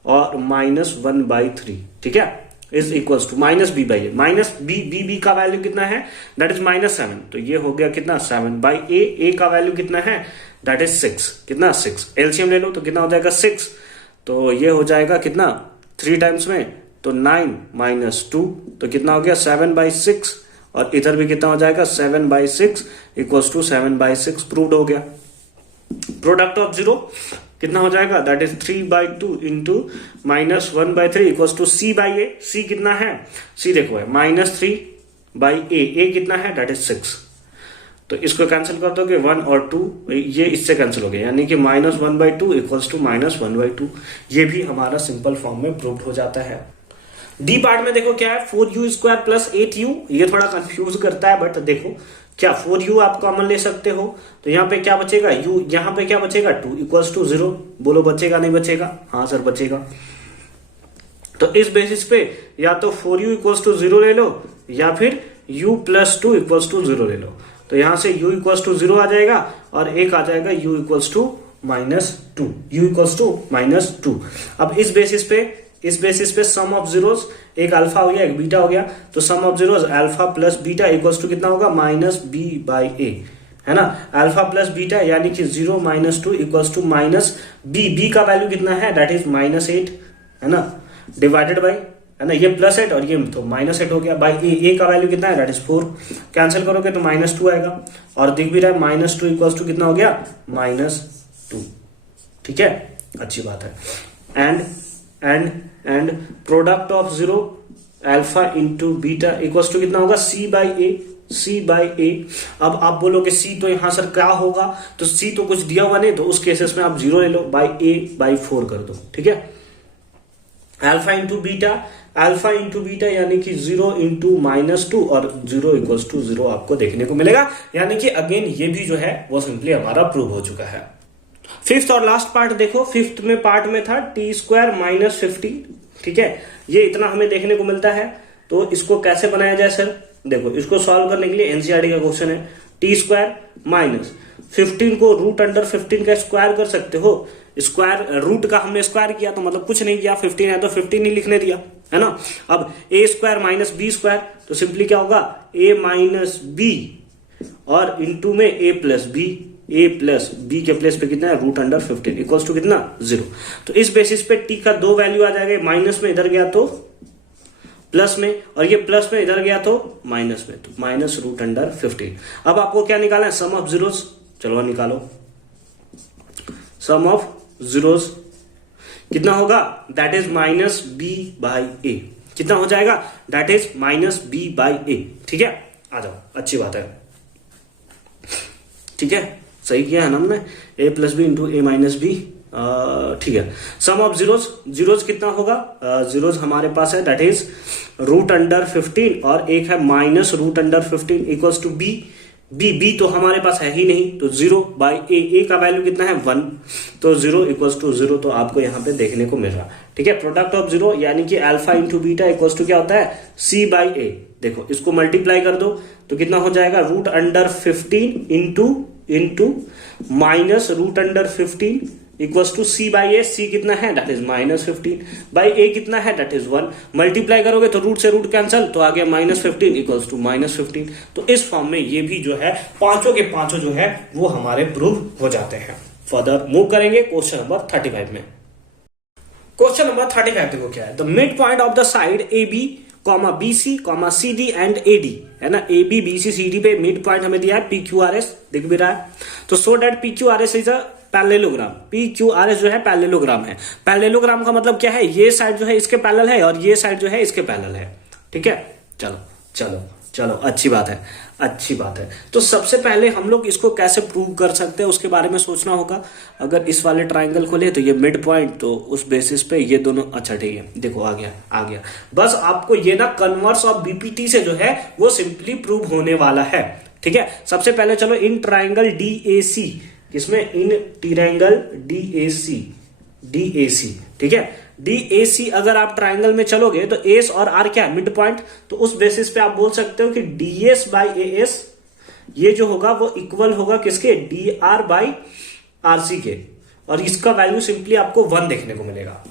और -1/3, ठीक है, is equals to minus b by a, minus b का वैल्यू कितना है, दैट इज -7, तो ये हो गया कितना 7/a, a का वैल्यू कितना है, दैट इज 6, कितना 6, एलसीएम ले लो तो कितना हो जाएगा 6, तो ये हो जाएगा कितना 3 टाइम्स में, तो 9 - 2, तो कितना हो गया 7/6, और इधर भी कितना हो जाएगा 7/6 इक्वल्स टू 7/6, प्रूव्ड हो गया। प्रोडक्ट ऑफ जीरो कितना हो जाएगा, that is 3/2 into -1/3 equals to c/a, c कितना है, c देखो है -3/a, a कितना है, दैट इज 6, तो इसको कैंसिल कर दोगे 1 और 2, ये इससे कैंसिल हो गया, यानी कि -1/2 इक्वल्स टू -1/2, ये भी हमारा सिंपल फॉर्म में प्रूव्ड हो जाता है। डी पार्ट में देखो क्या है, 4u² प्लस 8u, ये थोड़ा कंफ्यूज करता है, बट देखो क्या 4u आप कॉमन ले सकते हो, तो यहाँ पे क्या बचेगा u, यहाँ पे क्या बचेगा 2 इक्वल्स टू 0, बोलो बचेगा नहीं बचेगा, हाँ सर बचेगा। तो इस बेसिस पे या तो 4u इक्वल्स टू 0 ले लो, या फिर u प्लस 2 इक्वल्स टू 0 ले लो, तो यहां से u इक्वल्स टू 0 आ जाएगा, और एक आ जाएगा u equals to -2, u equals to -2। अब इस बेसिस पे सम ऑफ जीरोस, एक अल्फा हो गया एक बीटा हो गया, तो sum of zeros alpha plus beta equals to कितना होगा -b/a, है ना, अल्फा प्लस बीटा यानी कि 0 - 2 इक्वल्स टू -b का वैल्यू कितना है, दैट इज -8, है ना, डिवाइडेड बाई, है ना, ये +8 और ये तो -8 हो गया, बाई a का वैल्यू कितना है, दैट इज 4, कैंसिल करोगे तो -2 आएगा, और दिख भी रहा है -2 इक्वल्स टू कितना हो गया -2। ठीक है, अच्छी बात है। And product of zero alpha into beta equals to कितना होगा c/a। अब आप बोलोगे c तो यहां सर क्या होगा, तो c तो कुछ दिया हुआ नहीं, तो उस केसेस में आप 0 ले लो, a/4 कर दो। ठीक है, अल्फा इंटू बीटा यानी कि 0 इंटू -2 और 0 इक्वल्स टू 0 आपको देखने को मिलेगा, यानी कि अगेन ये भी जो है वो सिंपली हमारा प्रूव हो चुका है। फिफ्थ और लास्ट पार्ट देखो, फिफ्थ में पार्ट में था t² - 15, ठीक है, ये इतना हमें देखने को मिलता है, तो इसको कैसे बनाया जाए सर, देखो इसको सॉल्व करने के लिए एनसीईआरटी का क्वेश्चन है, t² - 15 को √15 का स्क्वायर कर सकते हो, स्क्वायर रूट का हमने स्क्वायर किया तो मतलब कुछ नहीं किया, 15 है तो 15 ही लिखने दिया, है ना। अब a² - b², तो सिंपली क्या होगा a - b और इंटू में a प्लस b के प्लेस पे कितना है √15 इक्वल्स टू कितना 0। तो इस बेसिस पे t का 2 वैल्यू आ जाएगा, माइनस में इधर गया तो प्लस में, और ये प्लस में इधर गया तो माइनस में, तो -√15। अब आपको क्या निकालना है, सम ऑफ जीरोस, चलो निकालो, सम ऑफ जीरोस कितना होगा, दैट इज -b/a, कितना हो जाएगा, दैट इज -b/a। ठीक है, आ जाओ, अच्छी बात है, ठीक है, सही किया है ना हमने, a + b into a - b, ठीक है। सम ऑफ जीरोस कितना होगा, जीरोस हमारे पास है दैट इज √15 और एक है -√15 इक्वल्स टू b तो हमारे पास है ही नहीं, तो 0/a का वैल्यू कितना है 1, तो 0 इक्वल्स टू 0, तो आपको यहाँ पे देखने को मिल रहा। ठीक है, प्रोडक्ट ऑफ जीरो यानी कि alpha into beta equals to क्या होता है c/a। देखो इसको मल्टीप्लाई कर दो तो कितना हो जाएगा √15 into -√15 equals to c/a, c कितना है दैट इज -15 बाई a कितना है दैट इज 1, मल्टीप्लाई करोगे तो रूट से रूट कैंसल, तो आ गया -15 इक्वल्स टू -15। तो इस फॉर्म में ये भी जो है पांचों के पांचों जो है वो हमारे प्रूव हो जाते हैं। फर्दर मूव करेंगे क्वेश्चन नंबर 35 में। क्वेश्चन नंबर 35 देखो क्या है, the mid point of the side A B comma B C comma C D and A D, है ना, A B B C C D पे मिड पॉइंट हमें दिया है पी क्यू आर एस, दिख भी रहा है। तो so that p q r s is a parallelogram, p q r s जो है पैरेललोग्राम है। पैरेललोग्राम का मतलब क्या है, ये साइड जो है इसके पैरेलल है और ये साइड जो है इसके पैरेलल है, ठीक है। चलो चलो चलो, अच्छी बात है, अच्छी बात है। तो सबसे पहले हम लोग इसको कैसे प्रूव कर सकते हैं उसके बारे में सोचना होगा। अगर इस वाले ट्राइंगल को ले तो ये मिड पॉइंट, तो उस बेसिस पे ये दोनों, अच्छा ठीक है, देखो आ गया आ गया। बस आपको ये ना कन्वर्स ऑफ बीपीटी से जो है वो सिंपली प्रूव होने वाला है, ठीक है। सबसे पहले चलो इन ट्राइंगल डीएसी, किसमें, इन ट्राइंगल डीएसी, ठीक है। डीएसी अगर आप ट्राइंगल में चलोगे तो एस और आर क्या है, मिड पॉइंट, तो उस बेसिस पे आप बोल सकते हो कि डीएस बाई एएस ये जो होगा वो इक्वल होगा किसके, डी आर बाई आरसी के, और इसका वैल्यू सिंपली आपको 1 देखने को मिलेगा।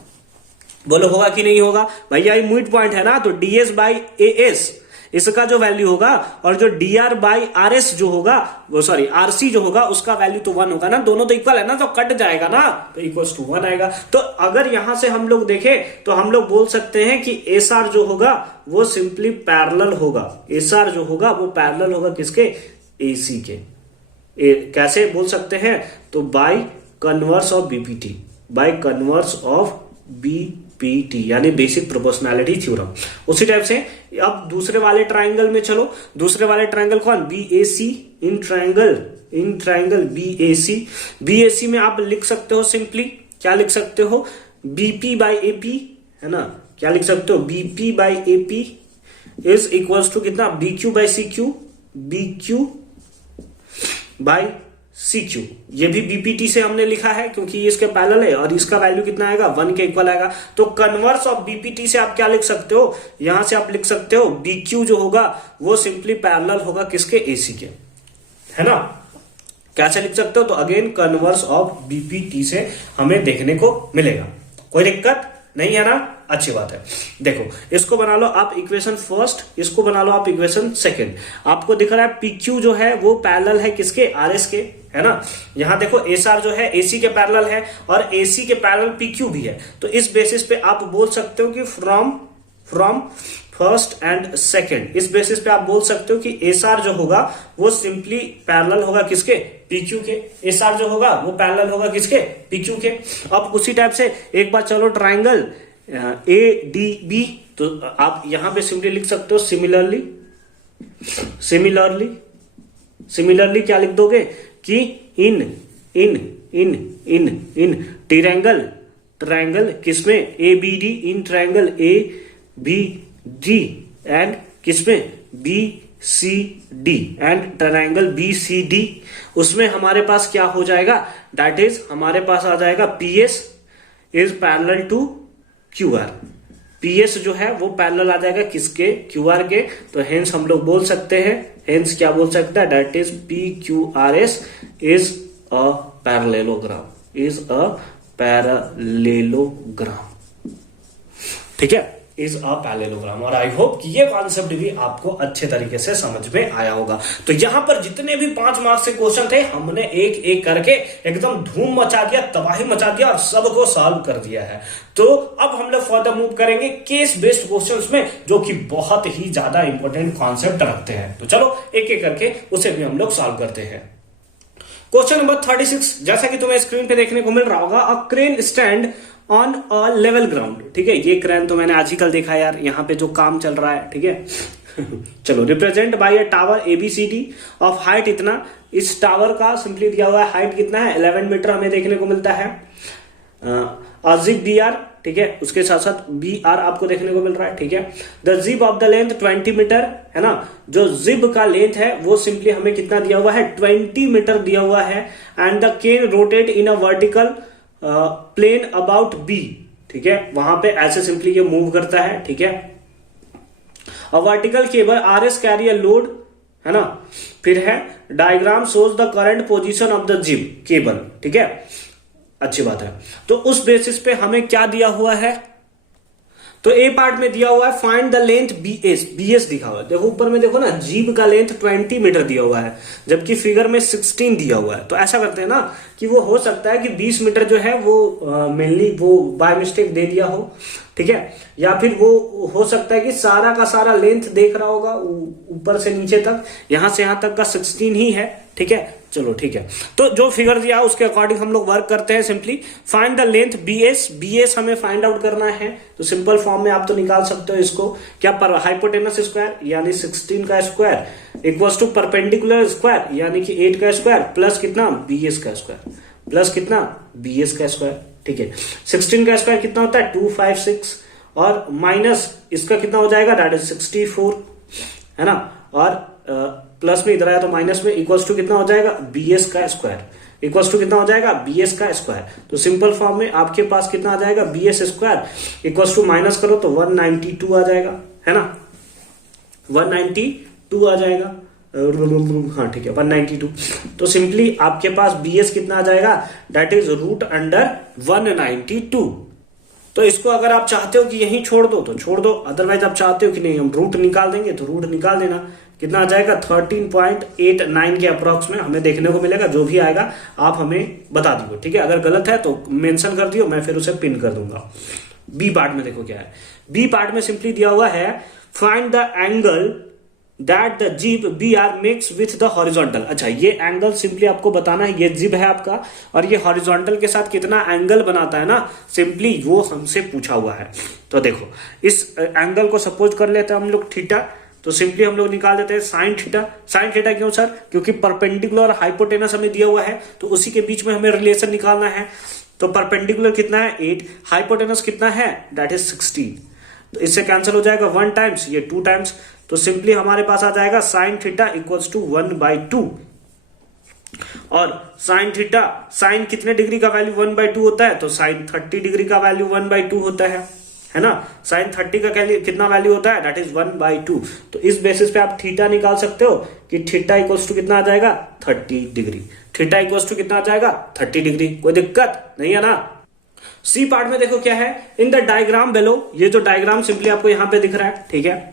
बोलो होगा कि नहीं होगा, भैया ये मिड पॉइंट है ना, तो डीएस बाई एएस इसका जो वैल्यू होगा और जो D R by are s जो होगा, वो सॉरी आरसी जो होगा उसका वैल्यू तो 1 होगा ना, दोनों तो इक्वल है ना, तो कट जाएगा ना, तो इक्वल्स टू 1 आएगा। तो अगर यहां से हम लोग देखें तो हम लोग बोल सकते हैं कि एस आर जो होगा वो सिंपली पैरेलल होगा, एस आर जो होगा वो पैरेलल होगा किसके, एसी के। कैसे बोल सकते हैं, तो by converse of BPT, by converse of BPT यानी बेसिक प्रोपोर्शनैलिटी थ्योरम। उसी टाइप से अब दूसरे वाले ट्राइंगल में चलो, दूसरे वाले ट्राइंगल कौन, बीएसी, इन ट्राइंगल बीएसी में आप लिख सकते हो सिंपली, क्या लिख सकते हो, बीपी बाई एपी, है ना, क्या लिख सकते हो, BP by AP is equals to कितना, BQ by CQ, BQ by CQ। ये भी बीपीटी से हमने लिखा है क्योंकि ये इसके पैरेलल है और इसका वैल्यू कितना आएगा, 1 के इक्वल आएगा। तो कन्वर्स ऑफ बीपीटी से आप क्या लिख सकते हो, यहां से आप लिख सकते हो BQ जो होगा वो सिंपली पैरेलल होगा किसके, AC के, है ना। कैसे लिख सकते हो, तो अगेन कन्वर्स ऑफ बीपीटी से हमें देखने को मिलेगा, कोई दिक्कत नहीं है ना, अच्छी बात है। देखो इसको बना लो आप इक्वेशन फर्स्ट, इसको बना लो आप इक्वेशन सेकंड। आपको दिख रहा है PQ जो है वो पैरेलल है किसके, RS के, है ना। यहां देखो SR जो है AC के पैरेलल है और AC के पैरेलल PQ भी है। तो इस बेसिस पे आप बोल सकते हो कि फ्रॉम फर्स्ट एंड सेकंड, इस बेसिस पे आप बोल सकते हो कि SR जो होगा वो सिंपली पैरेलल होगा किसके, PQ के। SR जो होगा वो पैरेलल होगा किसके, PQ के। अब उसी टाइप से एक बार चलो ट्राइंगल ADB, तो आप यहां पे सिंपली लिख सकते हो सिमिलरली क्या लिख दोगे कि इन ट्रायंगल किसमें, ABD, in triangle ABD and किसमें, BCD एंड ट्रायंगल BCD, उसमें हमारे पास क्या हो जाएगा, दैट इज हमारे पास आ जाएगा PS is parallel to QR। PS जो है वो पैरेलल आ जाएगा किसके, QR के। तो हेंस हम लोग बोल सकते हैं, हेंस क्या बोल सकता है, that is PQRS is a parallelogram, ठीक है, इज अ पैरेललोग्राम। और आई होप कि ये कॉन्सेप्ट भी आपको अच्छे तरीके से समझ में आया होगा। तो यहां पर जितने भी 5 मार्क्स के क्वेश्चन थे हमने एक एक करके एकदम धूम मचा दिया, तबाही मचा दिया और सबको सॉल्व कर दिया है। तो अब हम लोग फर्दर मूव करेंगे केस बेस्ड क्वेश्चंस में, जो कि बहुत ही ज्यादा इंपॉर्टेंट कॉन्सेप्ट रखते हैं। तो चलो एक एक करके उसे भी हम लोग सॉल्व करते हैं। क्वेश्चन नंबर 36, जैसा कि तुम्हें स्क्रीन पे देखने को मिल रहा होगा, a crane stand on a level ground, ठीक है। ये क्रेन तो मैंने आज ही कल देखा यार, यहाँ पे जो काम चल रहा है, ठीक है। चलो, represent by a tower ABCD of height इतना, इस टावर का सिंपली दिया हुआ है हाइट कितना है, 11 मीटर हमें देखने को मिलता है। जिप BR, ठीक है, उसके साथ साथ BR आपको देखने को मिल रहा है, ठीक है। The zip of the length 20 metre, है ना, जो जिप का लेंथ है वो सिंपली हमें कितना दिया हुआ है, 20 मीटर दिया हुआ है। And the can rotate in a vertical plane about B, ठीक है, वहां पे ऐसे सिंपली ये मूव करता है, ठीक है। A vertical cable RS carry a load, है ना। फिर है diagram shows the current position of the zip cable, ठीक है, अच्छी बात है। तो उस बेसिस पे हमें क्या दिया हुआ है, तो ए पार्ट में दिया हुआ है फाइंड द लेंथ BS दिखा हुआ है। देखो ऊपर में देखो ना, जीभ का लेंथ 20 मीटर दिया हुआ है, जबकि फिगर में 16 दिया हुआ है। तो ऐसा करते हैं ना कि वो हो सकता है कि 20 मीटर जो है वो मेनली वो बाय मिस्टेक दे दिया हो, ठीक है, या फिर वो हो सकता है कि सारा का सारा लेंथ देख रहा होगा ऊपर से नीचे तक, यहां से यहां तक का 16 ही है, ठीक है। चलो ठीक है, तो जो फिगर दिया उसके अकॉर्डिंग हम लोग वर्क करते हैं। Simply find the length BS हमें फाइंड आउट करना है। तो सिंपल फॉर्म में आप तो निकाल सकते हो इसको, क्या, पर हाइपोटेनस स्क्वायर यानी 16 का square equals to perpendicular square यानी कि 8 का स्क्वायर प्लस कितना BS का स्क्वायर प्लस कितना BS का स्क्वायर, ठीक है। 16 का स्क्वायर कितना होता है 256 और माइनस इसका कितना हो जाएगा दैट इज 64, है ना, और प्लस में इधर आया तो माइनस में, इक्वल्स टू कितना हो जाएगा BS का स्क्वायर इक्वल्स टू कितना हो जाएगा BS का स्क्वायर। तो सिंपल फॉर्म में आपके पास कितना आ जाएगा BS square equals to minus करो तो 192 आ जाएगा, है ना, 192 आ जाएगा, हाँ ठीक है 192। तो सिंपली आपके पास BS कितना आ जाएगा दैट इज रूट अंडर 192। तो इसको अगर आप चाहते हो कि यहीं छोड़ दो तो छोड़ दो, अदरवाइज आप चाहते हो कि नहीं हम रूट निकाल देंगे तो रूट निकाल देना। कितना आ जाएगा 13.89 के अप्रोक्स में हमें देखने को मिलेगा। जो भी आएगा आप हमें बता दियो, ठीक है, अगर गलत है तो मेंशन कर दियो, मैं फिर उसे पिन कर दूंगा। बी पार्ट में देखो क्या है, बी पार्ट में सिंपली दिया हुआ है find the angle that the जिब BR makes with the horizontal. अच्छा, ये एंगल सिंपली आपको बताना है, ये जिब है आपका और ये हॉरिजॉन्टल के साथ कितना एंगल बनाता है ना, सिंपली वो हमसे पूछा हुआ है। तो देखो इस एंगल को सपोज कर लेते हैं हम लोग थीटा, तो सिंपली हम लोग निकाल देते हैं साइन थीटा। साइन थीटा क्यों सर, क्योंकि परपेंडिकुलर और हाइपोटेनस हमें दिया हुआ है तो उसी के बीच में हमें रिलेशन निकालना है। तो परपेंडिकुलर कितना है 8, हाइपोटेनस कितना है दैट इज 16, तो इससे कैंसिल हो जाएगा 1 टाइम्स, ये 2 टाइम्स। तो सिंपली हमारे पास आ जाएगा साइन थीटा इक्वल्स टू 1/2 और साइन थीटा, साइन कितने डिग्री का वैल्यू 1/2 होता है, तो साइन 30 डिग्री का वैल्यू 1/2 होता है ना। साइन 30 का कितना वैल्यू होता है दैट इज 1/2। तो इस बेसिस पे आप थीटा निकाल सकते हो कि थीटा इक्वल्स टू कितना आ जाएगा 30 डिग्री, थीटा इक्वल्स टू कितना आ जाएगा 30 डिग्री। कोई दिक्कत नहीं है ना। सी पार्ट में देखो क्या है, इन द डायग्राम बेलो, ये जो डायग्राम सिंपली आपको यहां पे दिख रहा है, ठीक है,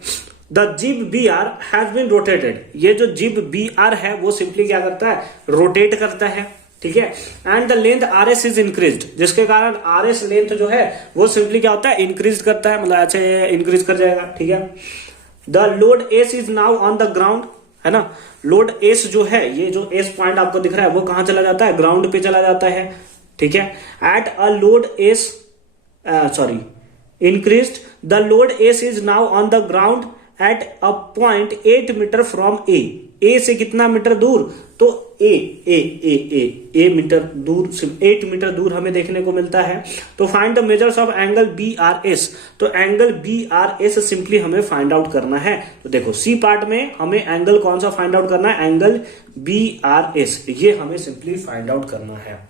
द जिब BR हैज बीन रोटेटेड। ये जो जिब BR है वो सिंपली क्या करता है रोटेट करता है, ठीक है, and the length RS is increased, जिसके कारण RS लेंथ जो है वो सिंपली क्या होता है इंक्रीज करता है, मतलब ऐसे इंक्रीज कर जाएगा, ठीक है। The load S is now on the ground, है ना, लोड S जो है, ये जो S पॉइंट आपको दिख रहा है वो कहां चला जाता है ग्राउंड पे चला जाता है, ठीक है। At a load S increased, the load S is now on the ground at a point 8 metre from A से कितना मीटर दूर, तो A मीटर दूर, सिर्फ 8 मीटर दूर हमें देखने को मिलता है। तो find the measures of angle BRS, तो एंगल BRS सिंपली हमें फाइंड आउट करना है। तो देखो सी पार्ट में हमें एंगल कौन सा फाइंड आउट करना है, एंगल BRS, ये हमें सिंपली फाइंड आउट करना है,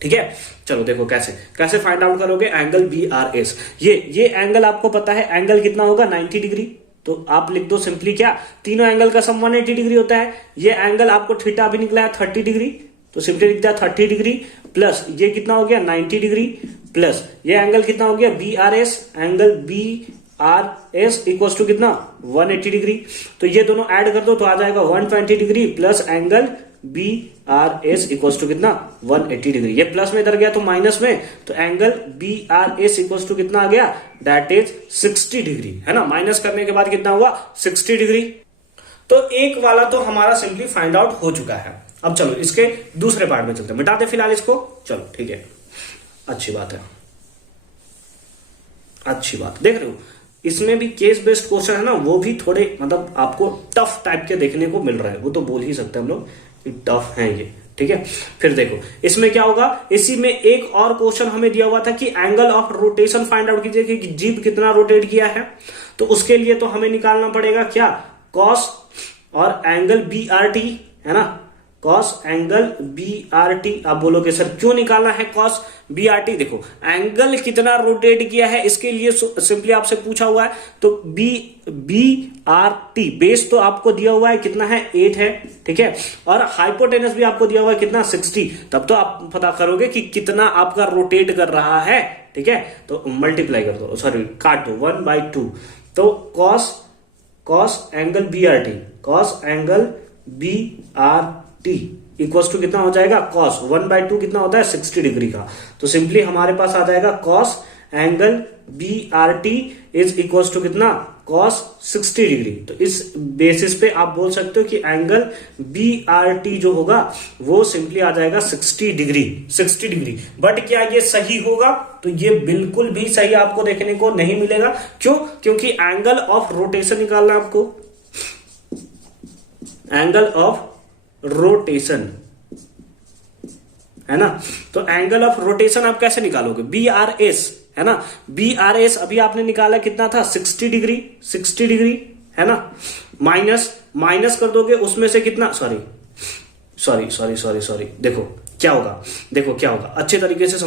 ठीक है। चलो देखो कैसे फाइंड आउट करोगे एंगल BRS। ये एंगल आपको पता है एंगल कितना होगा 90 डिग्री, तो आप लिख दो सिंपली क्या, तीनों एंगल का सम 180 डिग्री होता है। ये एंगल आपको थीटा भी निकला है 30 डिग्री, तो सिंपली लिख दिया 30 डिग्री प्लस ये कितना हो गया 90 डिग्री प्लस ये एंगल कितना हो गया BRS, angle BRS equals to कितना 180 डिग्री। तो ये दोनों ऐड कर दो तो आ जाएगा 120 degree plus angle BRS equals to कितना 180 डिग्री। ये प्लस में इधर गया तो माइनस में, तो एंगल BRS इक्वल्स टू कितना आ गया दैट इज 60 डिग्री, है ना। माइनस करने के बाद कितना हुआ 60 डिग्री। तो एक वाला तो हमारा सिंपली फाइंड आउट हो चुका है। अब चलो इसके दूसरे पार्ट में चलते हैं, मिटा दे फिलहाल इसको, चलो ठीक है, अच्छी बात है, अच्छी बात। देख रहे हो इसमें भी केस बेस्ड क्वेश्चन है ना, वो भी थोड़े मतलब आपको टफ टाइप के देखने को मिल रहा है, वो तो बोल ही सकते हैं हम लोग टफ है ये, ठीक है। फिर देखो इसमें क्या होगा, इसी में एक और क्वेश्चन हमें दिया हुआ था कि angle of rotation find out कीजिए कि जीब कितना रोटेट किया है। तो उसके लिए तो हमें निकालना पड़ेगा क्या, कॉस और एंगल BRT, है ना, cos angle B R T. आप बोलोगे सर क्यों निकालना है कॉस बी आर टी? देखो एंगल कितना रोटेट किया है इसके लिए सिंपली आपसे पूछा हुआ है, तो बी आर टी बेस तो आपको दिया हुआ है कितना है 8 है, ठीक है, और हाइपोटेनस भी आपको दिया हुआ है कितना 60। तब तो आप पता करोगे कि कितना आपका रोटेट कर रहा है, ठीक है, तो मल्टीप्लाई कर दो, सॉरी काट दो 1/2। तो cos angle B R T, cos angle B R T equals to कितना हो जाएगा कॉस 1/2 कितना होता है 60 डिग्री का। तो सिंपली हमारे पास आ जाएगा cos angle B R T is equals to कितना कॉस 60 डिग्री। तो इस बेसिस पे आप बोल सकते हो कि एंगल बी आर टी जो होगा वो सिंपली आ जाएगा 60 डिग्री। बट क्या ये सही होगा? तो ये बिल्कुल भी सही आपको देखने को नहीं मिलेगा। क्यों? क्योंकि एंगल ऑफ रोटेशन निकालना है आपको, एंगल ऑफ रोटेशन है ना। तो एंगल ऑफ रोटेशन आप कैसे निकालोगे? बी आर एस है ना, बी आर एस अभी आपने निकाला कितना था 60 डिग्री है ना, माइनस कर दोगे उसमें से कितना, सॉरी देखो क्या होगा, अच्छे तरीके से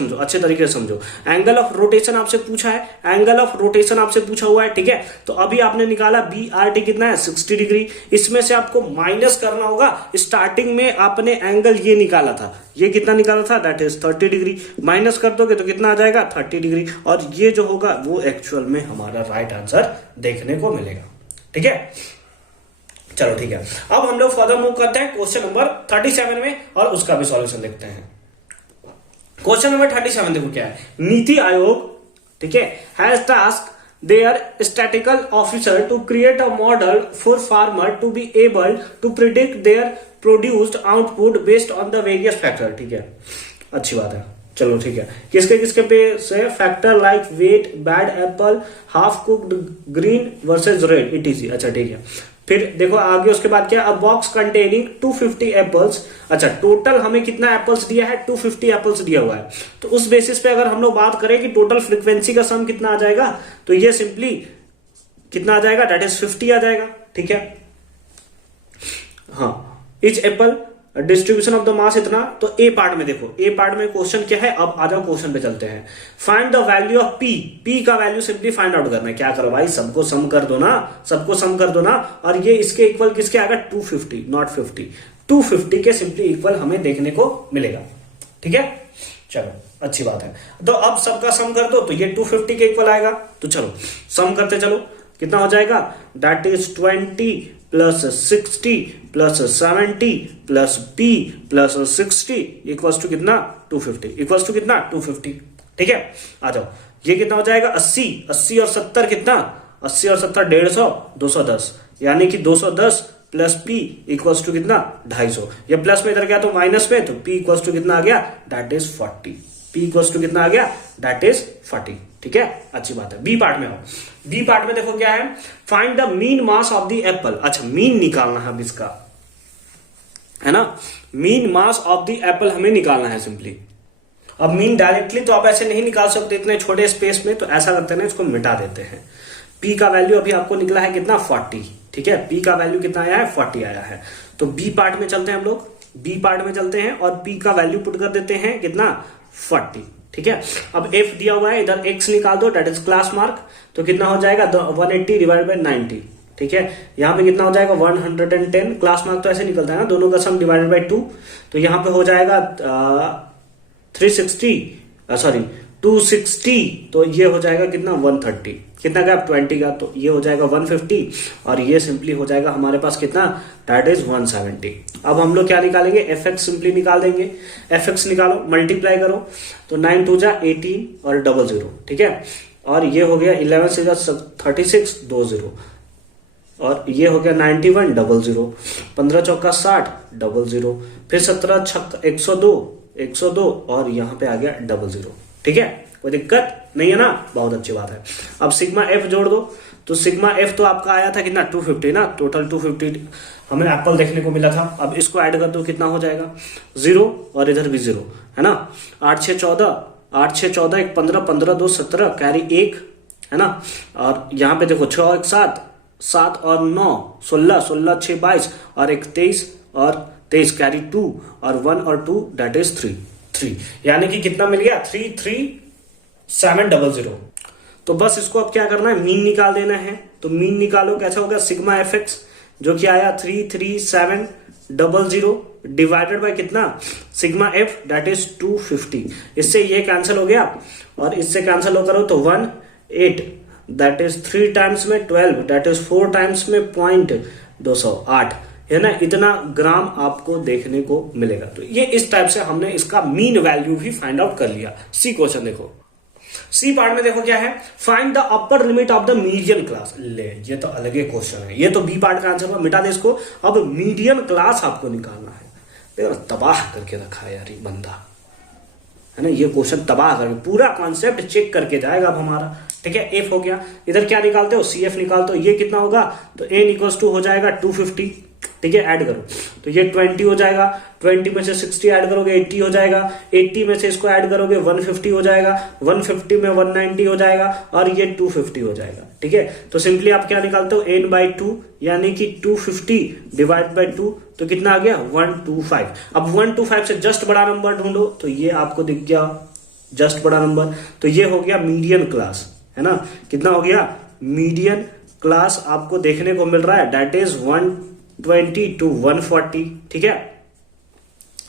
समझो। एंगल ऑफ रोटेशन आपसे पूछा है, एंगल ऑफ रोटेशन आपसे पूछा हुआ है, ठीक है। तो अभी आपने निकाला बी आर टी कितना है 60 डिग्री, इसमें से आपको माइनस करना होगा। स्टार्टिंग में आपने एंगल ये निकाला था, ये कितना निकाला था दैट इज 30 डिग्री, माइनस कर दोगे तो कितना आ जाएगा 30 डिग्री, और ये जो होगा वो एक्चुअल में हमारा राइट आंसर देखने को मिलेगा, ठीक है। चलो ठीक है, अब हम लोग फर्दर मूव करते हैं क्वेश्चन नंबर 37 में और उसका भी सॉल्यूशन देखते हैं। क्वेश्चन नंबर 37 देखो क्या है, नीति आयोग, ठीक है, has task their statistical officer to create a model for farmer to be able to predict their produced output based on the various factor, ठीक है, अच्छी बात है। चलो ठीक है, किसके पे से factor like weight, bad apple, half cooked green versus red etc, अच्छा ठीक है। फिर देखो आगे उसके बाद क्या, अ बॉक्स कंटेनिंग 250 एप्पल्स, अच्छा टोटल हमें कितना एप्पल्स दिया है 250 एप्पल्स दिया हुआ है। तो उस बेसिस पे अगर हम लोग बात करें कि टोटल फ्रीक्वेंसी का सम कितना आ जाएगा, तो ये सिंपली कितना आ जाएगा दैट इज 50 आ जाएगा, ठीक है। हाँ, etch Apple distribution of the mass इतना। तो ए पार्ट में देखो, ए पार्ट में क्वेश्चन क्या है, अब आ जाओ क्वेश्चन पे चलते हैं। Find the value of P, P का वैल्यू सिंपली फाइंड आउट करना है। क्या करो भाई, सबको सम कर दो ना, और ये इसके इक्वल किसके आएगा 250 नॉट 50, 250 के सिंपली इक्वल हमें देखने को मिलेगा, ठीक है। चलो अच्छी बात है, तो अब सबका सम कर दो तो ये 250 के इक्वल आएगा। तो चलो सम करते चलो, कितना हो जाएगा that is 20 plus 60 plus 70 plus p plus 60 equals to कितना 250, इक्वल्स टू कितना 250, ठीक है। आ जाओ, ये कितना हो जाएगा 80 और 70 कितना, 80 और 70 150 210, यानी कि 210 प्लस p इक्वल्स टू कितना 250। ये प्लस में इधर गया तो माइनस में, तो p इक्वल्स टू कितना आ गया that is 40, p equals to कितना आ गया दैट इज 40, ठीक है, अच्छी बात है। बी पार्ट में हो, बी पार्ट में देखो क्या है, find the mean mass of the Apple, अच्छा मीन निकालना है अब इसका, है ना, mean mass of the Apple हमें निकालना है सिंपली। अब मीन डायरेक्टली तो आप ऐसे नहीं निकाल सकते इतने छोटे स्पेस में, तो ऐसा करते हैं इसको मिटा देते हैं। पी का वैल्यू अभी आपको निकला है कितना 40, ठीक है, पी का वैल्यू कितना आया है 40 आया है। तो बी पार्ट में चलते हैं हम लोग, बी पार्ट में चलते हैं और पी का वैल्यू पुट कर देते हैं कितना 40, ठीक है। अब f दिया हुआ है, इधर x निकाल दो दैट इज क्लास मार्क, तो कितना हो जाएगा 180 डिवाइड बाय 90, ठीक है। यहाँ पे कितना हो जाएगा 110, क्लास मार्क तो ऐसे निकलता है ना, दोनों का सम डिवाइडेड बाय 2, तो यहाँ पे हो जाएगा 260, तो ये हो जाएगा कितना 130, कितना का 20 का, तो ये हो जाएगा 150 और ये सिंपली हो जाएगा हमारे पास कितना दैट इज 170। अब हम लोग क्या निकालेंगे, fx सिंपली निकाल देंगे, fx निकालो मल्टीप्लाई करो, तो 9 2 जा 18 और 00, ठीक है, और ये हो गया 11 से 36 20, और ये हो गया 91 00, 15 चौका 60 00, फिर 17 छक्का 102 और यहाँ पे आ गया 00, ठीक है, कोई दिक्कत नहीं है ना, बहुत अच्छी बात है। अब सिग्मा एफ जोड़ दो, तो सिग्मा एफ तो आपका आया था कितना 250 ना, टोटल 250 हमें एप्पल देखने को मिला था। अब इसको ऐड कर दो, कितना हो जाएगा 0 और इधर भी 0 है ना, 8 6 14 1 15 15 2 17 कैरी 1 है ना, और यहाँ पे देखो 6 1 7 7 और 9 16 16 6 22 और 1 23 और 23 कैरी 2 और 1 और 2 दैट इज 3 यानी कि कितना मिल गया 33700। तो बस इसको अब क्या करना है, मीन निकाल देना है। तो मीन निकालो, कैसा होगा सिग्मा एफ एक्स जो कि आया 33700 डिवाइडेड बाय कितना सिग्मा एफ दैट इज 250। इससे ये कैंसिल हो गया और इससे कैंसिल हो करो तो 18 दैट इज 3 टाइम्स में 12 दैट इज 4 टाइम्स में 0.208 है ना, इतना ग्राम आपको देखने को मिलेगा। तो ये इस टाइप से हमने इसका मीन वैल्यू भी फाइंड आउट कर लिया। सी क्वेश्चन देखो, सी पार्ट में देखो क्या है, find the upper limit of the median class. ले ये तो अलग ही क्वेश्चन है, ये तो बी पार्ट का आंसर हुआ, मिटा दे इसको। अब मीडियन क्लास आपको निकालना है। देखो तबाह करके रखा है यार ये बंदा, है ना, ये क्वेश्चन तबाह करके पूरा कॉन्सेप्ट चेक करके जाएगा अब हमारा। ठीक है, एफ हो गया, इधर क्या निकालते हो सी एफ निकालते हो, ये कितना होगा तो एन इक्वल्स टू हो जाएगा 250। ठीक है, ऐड करो तो ये 20 हो जाएगा, 20 में से 60 ऐड करोगे 80 हो जाएगा, 80 में से इसको ऐड करोगे 150 हो जाएगा, 150 में 190 हो जाएगा और ये 250 हो जाएगा। ठीक है, तो सिंपली आप क्या निकालते हो n बाई 2 यानी कि 250 डिवाइड बाई 2 तो कितना आ गया 125। अब 125 से जस्ट बड़ा नंबर ढूंढो तो ये आपको दिख गया जस्ट बड़ा नंबर, तो ये हो गया मीडियन क्लास, है ना, कितना हो गया मीडियन क्लास आपको देखने को मिल रहा है दैट इज 120 to 140। ठीक है,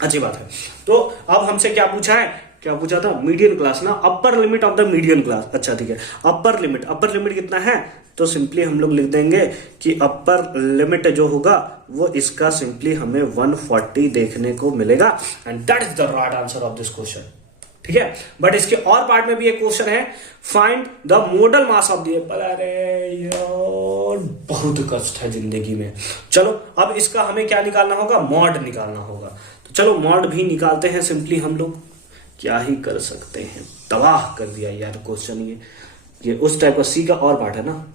अच्छी बात है। तो अब हमसे क्या पूछा है, क्या पूछा था मीडियन क्लास ना, upper limit of the median class. अच्छा ठीक है, अपर लिमिट कितना है, तो सिंपली हम लोग लिख देंगे कि अपर लिमिट जो होगा वो इसका सिंपली हमें 140 देखने को मिलेगा and that is the right answer of this question. ठीक है, बट इसके और पार्ट में भी एक क्वेश्चन है, find the model mass of the Apple. अरे यार बहुत कष्ट है जिंदगी में। चलो अब इसका हमें क्या निकालना होगा, मॉड निकालना होगा। तो चलो मॉड भी निकालते हैं सिंपली हम लोग, क्या ही कर सकते हैं, तबाह कर दिया यार क्वेश्चन ये उस टाइप का। सी का और पार्ट है ना,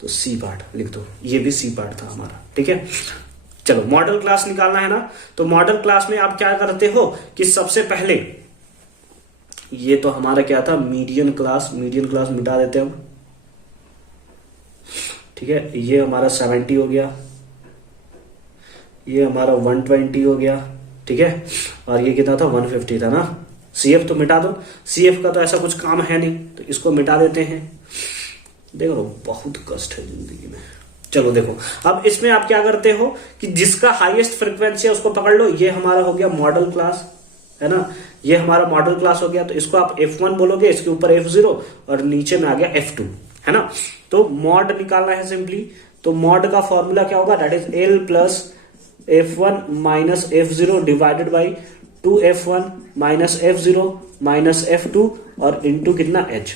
तो सी पार्ट लिख दो, ये भी सी पार्ट था हमारा। ठीक है, चलो मॉडल क्लास निकालना है ना, तो मॉडल क्लास में आप क्या करते हो कि सबसे पहले ये तो हमारा क्या था मीडियन क्लास मिटा देते हैं हम। ठीक है, ये हमारा 70 हो गया, ये हमारा 120 हो गया। ठीक है, और ये कितना था 150 था ना। सीएफ तो मिटा दो, सीएफ का तो ऐसा कुछ काम है नहीं, तो इसको मिटा देते हैं। देखो बहुत कष्ट है जिंदगी में। चलो देखो अब इसमें आप क्या करते हो कि जिसका हाईएस्ट फ्रीक्वेंसी है उसको पकड़ लो, ये हमारा हो गया मॉडल क्लास, है ना, ये हमारा मॉडल क्लास हो गया। तो इसको आप F1 बोलोगे, इसके ऊपर F0 और नीचे में आ गया F2, है ना। तो मॉड निकालना है सिंपली, तो मॉड का फॉर्मूला क्या होगा that is L plus F1 minus F0 divided by 2F1 minus F0 minus F2 और इंटू कितना H।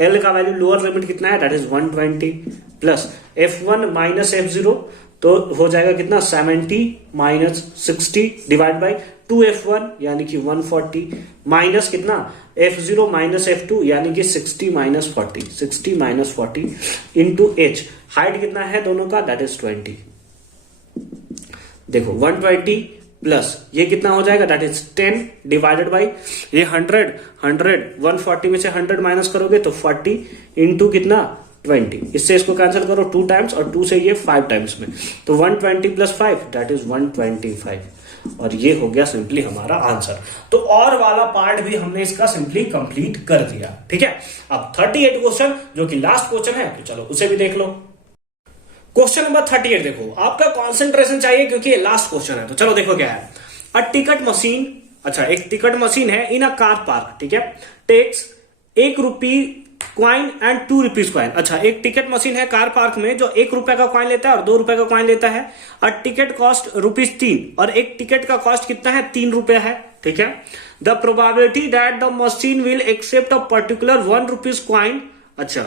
L का वैल्यू लोअर लिमिट कितना है that is 120 plus F1 minus F0 तो हो जाएगा कितना 70 माइनस 60 डिवाइड बाई 2F1 यानी कि 140 माइनस कितना F0 माइनस F2 यानी कि 60 माइनस 40 इंटू H। हाइट कितना है दोनों का दैट इज 20। देखो 120 प्लस ये कितना हो जाएगा दैट इज 10 डिवाइडेड बाई ये 100 140 में से 100 माइनस करोगे तो 40 इंटू कितना 20। इससे इसको कैंसिल करो 2 टाइम्स और 2 से ये 5 टाइम्स में, तो 120 प्लस 5 दैट इज 125 और ये हो गया सिंपली हमारा आंसर। तो और वाला पार्ट भी हमने इसका सिंपली कंप्लीट कर दिया। ठीक है, अब 38 क्वेश्चन जो कि लास्ट क्वेश्चन है, तो चलो उसे भी देख लो। क्वेश्चन नंबर 38 देखो, आपका कॉन्सेंट्रेशन चाहिए क्योंकि ये लास्ट क्वेश्चन है। तो चलो देखो क्या है, अ टिकट मशीन, अच्छा एक टिकट मशीन है इन अ कार पार्क, ठीक है, टेक्स ₹1 क्वाइन एंड ₹2 क्वाइन। अच्छा एक टिकट मशीन है कार पार्क में जो ₹1 का क्वाइन लेता है और ₹2 का क्वाइन लेता है। और टिकट कॉस्ट ₹3 और एक टिकट का कॉस्ट कितना है ₹3 है। ठीक है, the probability that the machine will accept a particular ₹1 coin. अच्छा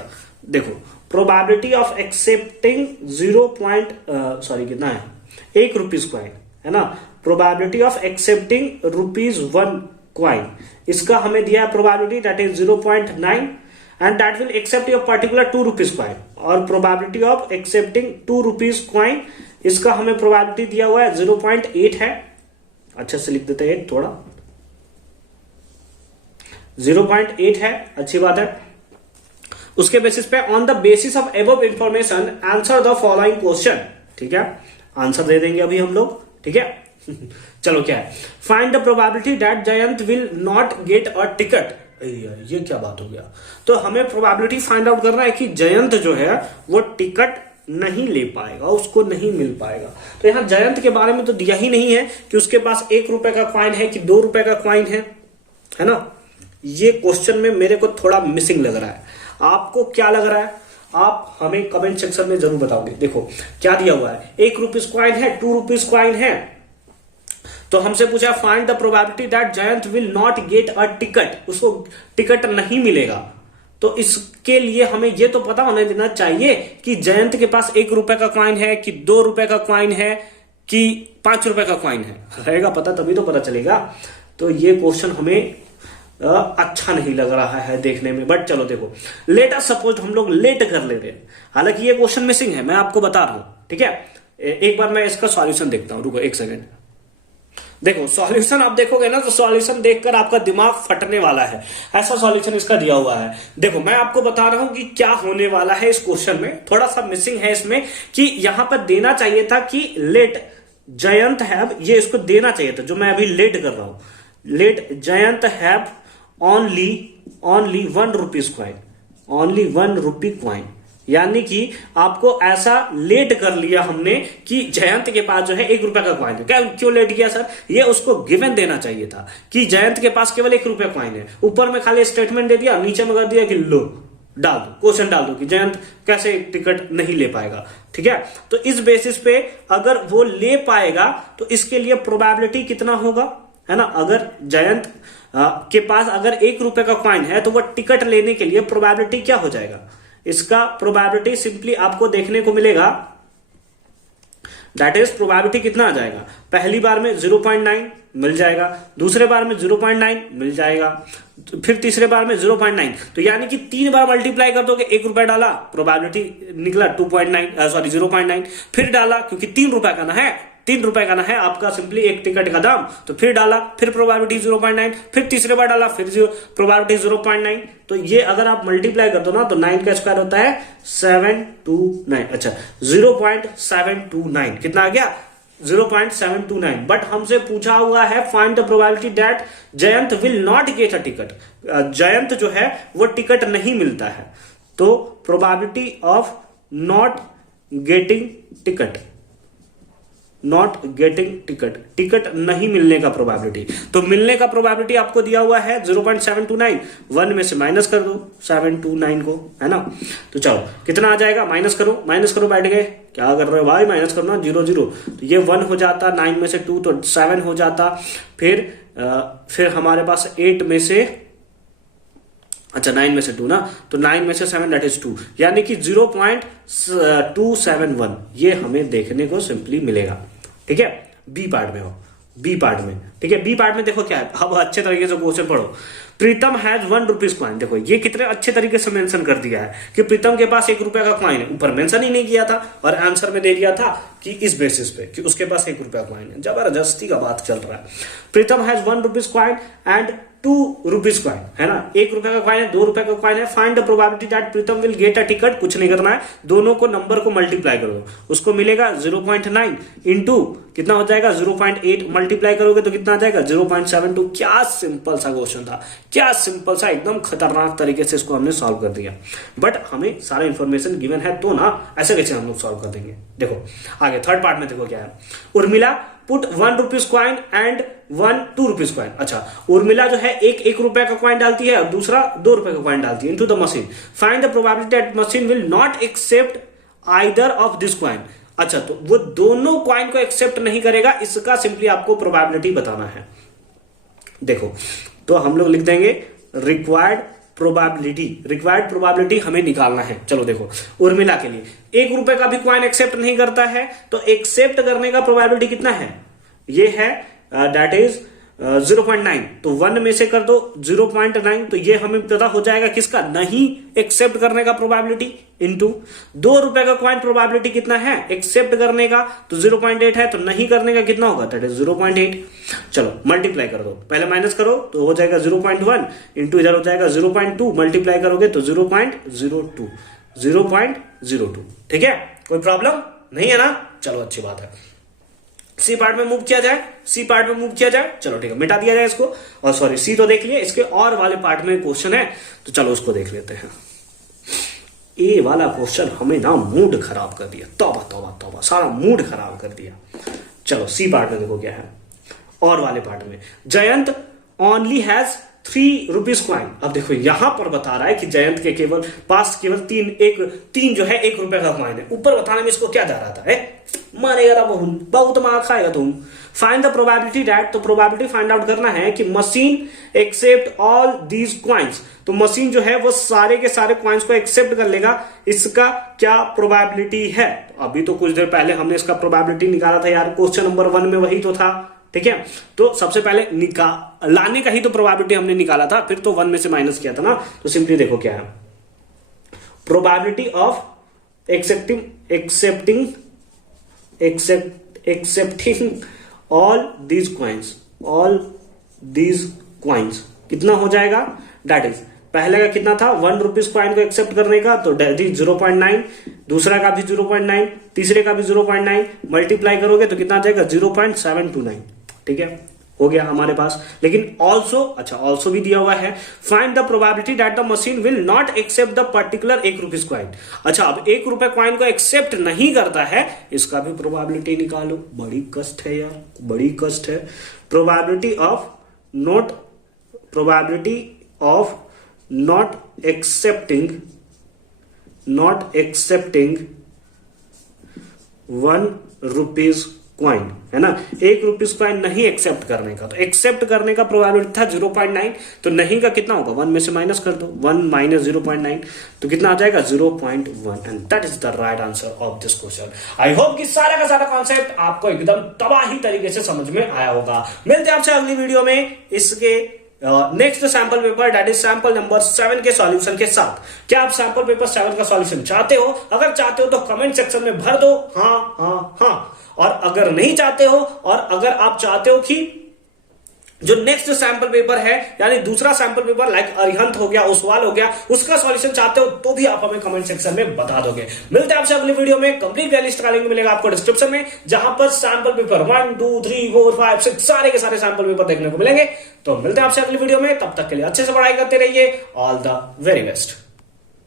देखो प्रोबेबिलिटी ऑफ एक्सेप्टिंग कितना है ₹1 क्वाइन, है ना, प्रोबेबिलिटी ऑफ एक्सेप्टिंग ₹1 क्वाइन, इसका हमें दिया है probability that is 0.9 and that will accept your particular ₹2 coin और probability of accepting ₹2 coin इसका हमें probability दिया हुआ है 0.8 है। अच्छे से लिख देते हैं, थोड़ा 0.8 है, अच्छी बात है। उसके बेसिस पे on the basis of above information answer the following question. ठीक है, आंसर दे देंगे अभी हम लोग, ठीक है। चलो क्या है, find the probability that Jayant will not get a ticket. ये क्या बात हो गया, तो हमें प्रोबेबिलिटी फाइंड आउट करना है कि जयंत जो है वो टिकट नहीं ले पाएगा, उसको नहीं मिल पाएगा। तो यहां जयंत के बारे में तो दिया ही नहीं है कि उसके पास 1 रुपए का कॉइन है कि 2 रुपए का कॉइन है ना। ये क्वेश्चन में मेरे को थोड़ा मिसिंग लग रहा है। आपको क्या लग रहा है, आप हमें कमेंट सेक्शन में जरूर बताओगे। देखो क्या दिया हुआ है, 1 रुपीज कॉइन है, 2 रुपीज कॉइन है, तो हमसे पूछा find the probability that Jayant will not get a ticket, उसको टिकट नहीं मिलेगा। तो इसके लिए हमें यह तो पता होने देना चाहिए कि जयंत के पास 1 रुपए का कॉइन है कि 2 रुपए का कॉइन है कि 5 रुपए का कॉइन है, रहेगा पता तभी तो पता चलेगा। तो ये क्वेश्चन हमें अच्छा नहीं लग रहा है देखने में, बट चलो देखो, लेट अस सपोज हम लोग लेट कर ले रहे हैं, हालांकि ये क्वेश्चन मिसिंग है, मैं आपको बता रहा हूं, ठीक है। एक बार मैं इसका सॉल्यूशन देखता हूं, रुको 1 सेकेंड। देखो सॉल्यूशन आप देखोगे ना तो सॉल्यूशन देखकर आपका दिमाग फटने वाला है, ऐसा सॉल्यूशन इसका दिया हुआ है। देखो मैं आपको बता रहा हूं कि क्या होने वाला है इस क्वेश्चन में, थोड़ा सा मिसिंग है इसमें कि यहां पर देना चाहिए था कि लेट जयंत हैव, ये इसको देना चाहिए था जो मैं अभी लेट कर रहा हूं, let Jayant have only 1 rupees coin, only 1 rupee coin, यानी कि आपको ऐसा लेट कर लिया हमने कि जयंत के पास जो है 1 रुपए का कॉइन है। क्या क्यों लेट किया सर, ये उसको गिवन देना चाहिए था कि जयंत के पास केवल 1 रुपया कॉइन है, ऊपर में खाली स्टेटमेंट दे दिया, नीचे में कर दिया कि लो डाल दो, क्वेश्चन डाल दो कि जयंत कैसे टिकट नहीं ले पाएगा, ठीक है। तो इस बेसिस पे अगर वो ले पाएगा तो इसके लिए प्रोबेबिलिटी कितना होगा, है ना। अगर जयंत के पास अगर 1 रुपए का कॉइन है तो वो टिकट लेने के लिए प्रोबेबिलिटी क्या हो जाएगा, इसका प्रोबेबिलिटी सिंपली आपको देखने को मिलेगा, दैट इज प्रोबेबिलिटी कितना आ जाएगा, पहली बार में 0.9 मिल जाएगा, दूसरे बार में 0.9 मिल जाएगा, फिर तीसरे बार में 0.9, तो यानी कि 3 बार मल्टीप्लाई कर दोगे, 1 रुपया डाला प्रोबेबिलिटी निकला 0.9, फिर डाला क्योंकि 3 रुपया का ना है, 3 रुपए का ना है आपका सिंपली एक टिकट का दाम, तो फिर डाला, फिर प्रोबेबिलिटी 0.9, फिर तीसरे बार डाला, फिर प्रोबेबिलिटी 0.9, तो ये अगर आप मल्टीप्लाई कर दो ना तो 9 का स्क्वायर होता है 729, अच्छा 0.729, कितना आ गया 0.729। बट हमसे पूछा हुआ है find the probability that Jayant will not get a ticket, Jayant जो है वो टिकट नहीं मिलता है, तो probability of not getting ticket, not getting ticket, ticket नहीं मिलने का प्रोबेबिलिटी, तो मिलने का प्रोबेबिलिटी आपको दिया हुआ है 0.729, 1 में से माइनस कर दो 729 को, है ना। तो चलो कितना आ जाएगा, माइनस करो, बैठ गए, क्या कर रहे हो भाई, माइनस करो ना, 0 0, तो ये 1 हो जाता, 9 में से 2 तो 7 हो जाता, फिर हमारे पास 8 में से, अच्छा 9 में से 2 ना, तो 9 में से 7 दैट इज 2, यानी कि 0.271 ये हमें देखने को सिंपली मिलेगा, ठीक है। बी पार्ट में हो, बी पार्ट में, ठीक है। बी पार्ट में देखो क्या है, अब अच्छे तरीके से क्वेश्चन पढ़ो। प्रीतम हैज 1 रुपीज कॉइन, देखो ये कितने अच्छे तरीके से मेंशन कर दिया है कि प्रीतम के पास 1 रुपया का कॉइन है, ऊपर मेंशन ही नहीं किया था और आंसर में दे दिया था कि इस बेसिस पे कि उसके पास 1 रुपया कॉइन है, जबरदस्ती का बात चल रहा है। Pritam has 1 rupees coin and 2 rupees coin, है ना, 1 रुपए का कॉइन है, 2 रुपए का कॉइन है, find the probability that Pritam will get a ticket, कुछ नहीं करना है, दोनों को नंबर को मल्टीप्लाई कर दो, उसको मिलेगा 0.9 इंटू कितना हो जाएगा 0.8, मल्टीप्लाई करोगे तो कितना आ जाएगा 0.72। क्या सिंपल सा क्वेश्चन था, क्या सिंपल सा, एकदम खतरनाक तरीके से इसको हमने सॉल्व कर दिया, बट हमें सारा इंफॉर्मेशन गिवन है तो ना, ऐसे कैसे हम लोग सॉल्व कर देंगे। देखो आगे थर्ड पार्ट में देखो क्या है, Urmila put 1 rupees coin and 2 rupees coin, अच्छा उर्मिला जो है एक रुपए का कॉइन डालती है और दूसरा 2 रुपए का कॉइन डालती है into the machine, find the probability that machine will not accept either of this coin, अच्छा तो वो दोनों कॉइन को एक्सेप्ट नहीं करेगा, इसका सिंपली आपको प्रोबेबिलिटी बताना है। देखो तो हम लोग लिख देंगे रिक्वायर्ड प्रोबेबिलिटी हमें निकालना है। चलो देखो उर्मिला के लिए 1 रुपए का भी कॉइन एक्सेप्ट नहीं करता है, तो एक्सेप्ट करने का प्रोबेबिलिटी कितना है, ये है दैट इज 0.9, तो 1 में से कर दो 0.9, तो ये हमें पता हो जाएगा किसका, नहीं एक्सेप्ट करने का प्रोबेबिलिटी, इंटू 2 रुपए का कॉइन प्रोबेबिलिटी कितना है एक्सेप्ट करने का, तो 0.8 है, तो नहीं करने का कितना होगा, दैट इज 0.8। चलो मल्टीप्लाई कर दो, पहले माइनस करो तो हो जाएगा 0.1 इंटू इधर हो जाएगा 0.2, मल्टीप्लाई करोगे तो 0.02, ठीक है, कोई प्रॉब्लम नहीं है ना, चलो अच्छी बात है। सी पार्ट में मूव किया जाए, सी पार्ट में मूव किया जाए। चलो ठीक है, मिटा दिया जाए इसको। और सॉरी, सी तो देख लिए, इसके और वाले पार्ट में क्वेश्चन है, तो चलो उसको देख लेते हैं। ए वाला क्वेश्चन हमें ना मूड खराब कर दिया, तौबा तौबा तौबा, सारा मूड खराब कर दिया। चलो सी पार्ट में देखो क्या है, और वाले पार्ट में, Jayant only has 3 rupees coin. अब देखो यहां पर बता रहा है कि जयंत के पास केवल तीन जो है 1 रुपए का कॉइन है। ऊपर बताने में इसको क्या जा रहा था, मारेगा बहुत मार खाएगा तुम। फाइंड द प्रोबेबिलिटी दैट, तो प्रोबेबिलिटी फाइंड आउट करना है कि machine accept all these coins, तो मशीन जो है वो सारे के सारे क्वाइंस को एक्सेप्ट कर लेगा, इसका क्या प्रोबेबिलिटी है। अभी तो कुछ देर पहले हमने इसका प्रोबेबिलिटी निकाला था यार, क्वेश्चन नंबर 1 में वही तो था, ठीक है। तो सबसे पहले लाने का ही तो प्रोबेबिलिटी हमने निकाला था, फिर तो 1 में से माइनस किया था ना। तो सिंपली देखो क्या है, probability of accepting all these coins कितना हो जाएगा, दैट इज, पहले का कितना था 1 रुपीज क्वाइन को एक्सेप्ट करने का, तो 0.9, दूसरा का भी 0.9, तीसरे का भी 0.9, मल्टीप्लाई करोगे तो कितना आ जाएगा 0.729, ठीक है, हो गया हमारे पास। लेकिन ऑल्सो, अच्छा ऑल्सो भी दिया हुआ है, find the probability that the machine will not accept the particular 1 rupees coin. अच्छा, अब 1 रुपए क्वाइन को एक्सेप्ट नहीं करता है, इसका भी प्रोबेबिलिटी निकालो। बड़ी कष्ट है यार, बड़ी कष्ट है। Probability of not accepting 1 rupees coin, है ना, 1 रुपीज क्वाइन नहीं एक्सेप्ट करने का, तो एक्सेप्ट करने का प्रोबेबिलिटी था 0.9, तो नहीं का कितना होगा, 1 में से माइनस कर दो, 1 माइनस 0.9, तो कितना आ जाएगा 0.1, and that is the right answer of this question. I hope कि सारा का सारा कॉन्सेप्ट आपको एकदम तबाही तरीके से समझ में आया होगा। मिलते हैं आपसे अगली वीडियो में इसके next sample paper, that is sample number 7 के सॉल्यूशन के साथ। क्या आप सैंपल पेपर 7 का सॉल्यूशन चाहते हो? अगर चाहते हो तो कमेंट सेक्शन में भर दो हाँ हाँ हाँ, और अगर नहीं चाहते हो, और अगर आप चाहते हो कि जो नेक्स्ट सैंपल पेपर है, यानी दूसरा सैंपल पेपर लाइक अरिहंत हो गया, ओसवाल हो गया, उसका सॉल्यूशन चाहते हो, तो भी आप हमें कमेंट सेक्शन में बता दोगे। मिलते हैं आपसे अगली वीडियो में। कंप्लीट लिस्ट का लिंक मिलेगा आपको डिस्क्रिप्शन में, जहां पर सैंपल पेपर 1 2 3 4 5 6 सारे के सारे सैंपल पेपर देखने को मिलेंगे। तो मिलते हैं आपसे अगली वीडियो में, तब तक के लिए अच्छे से पढ़ाई करते रहिए। All the very best.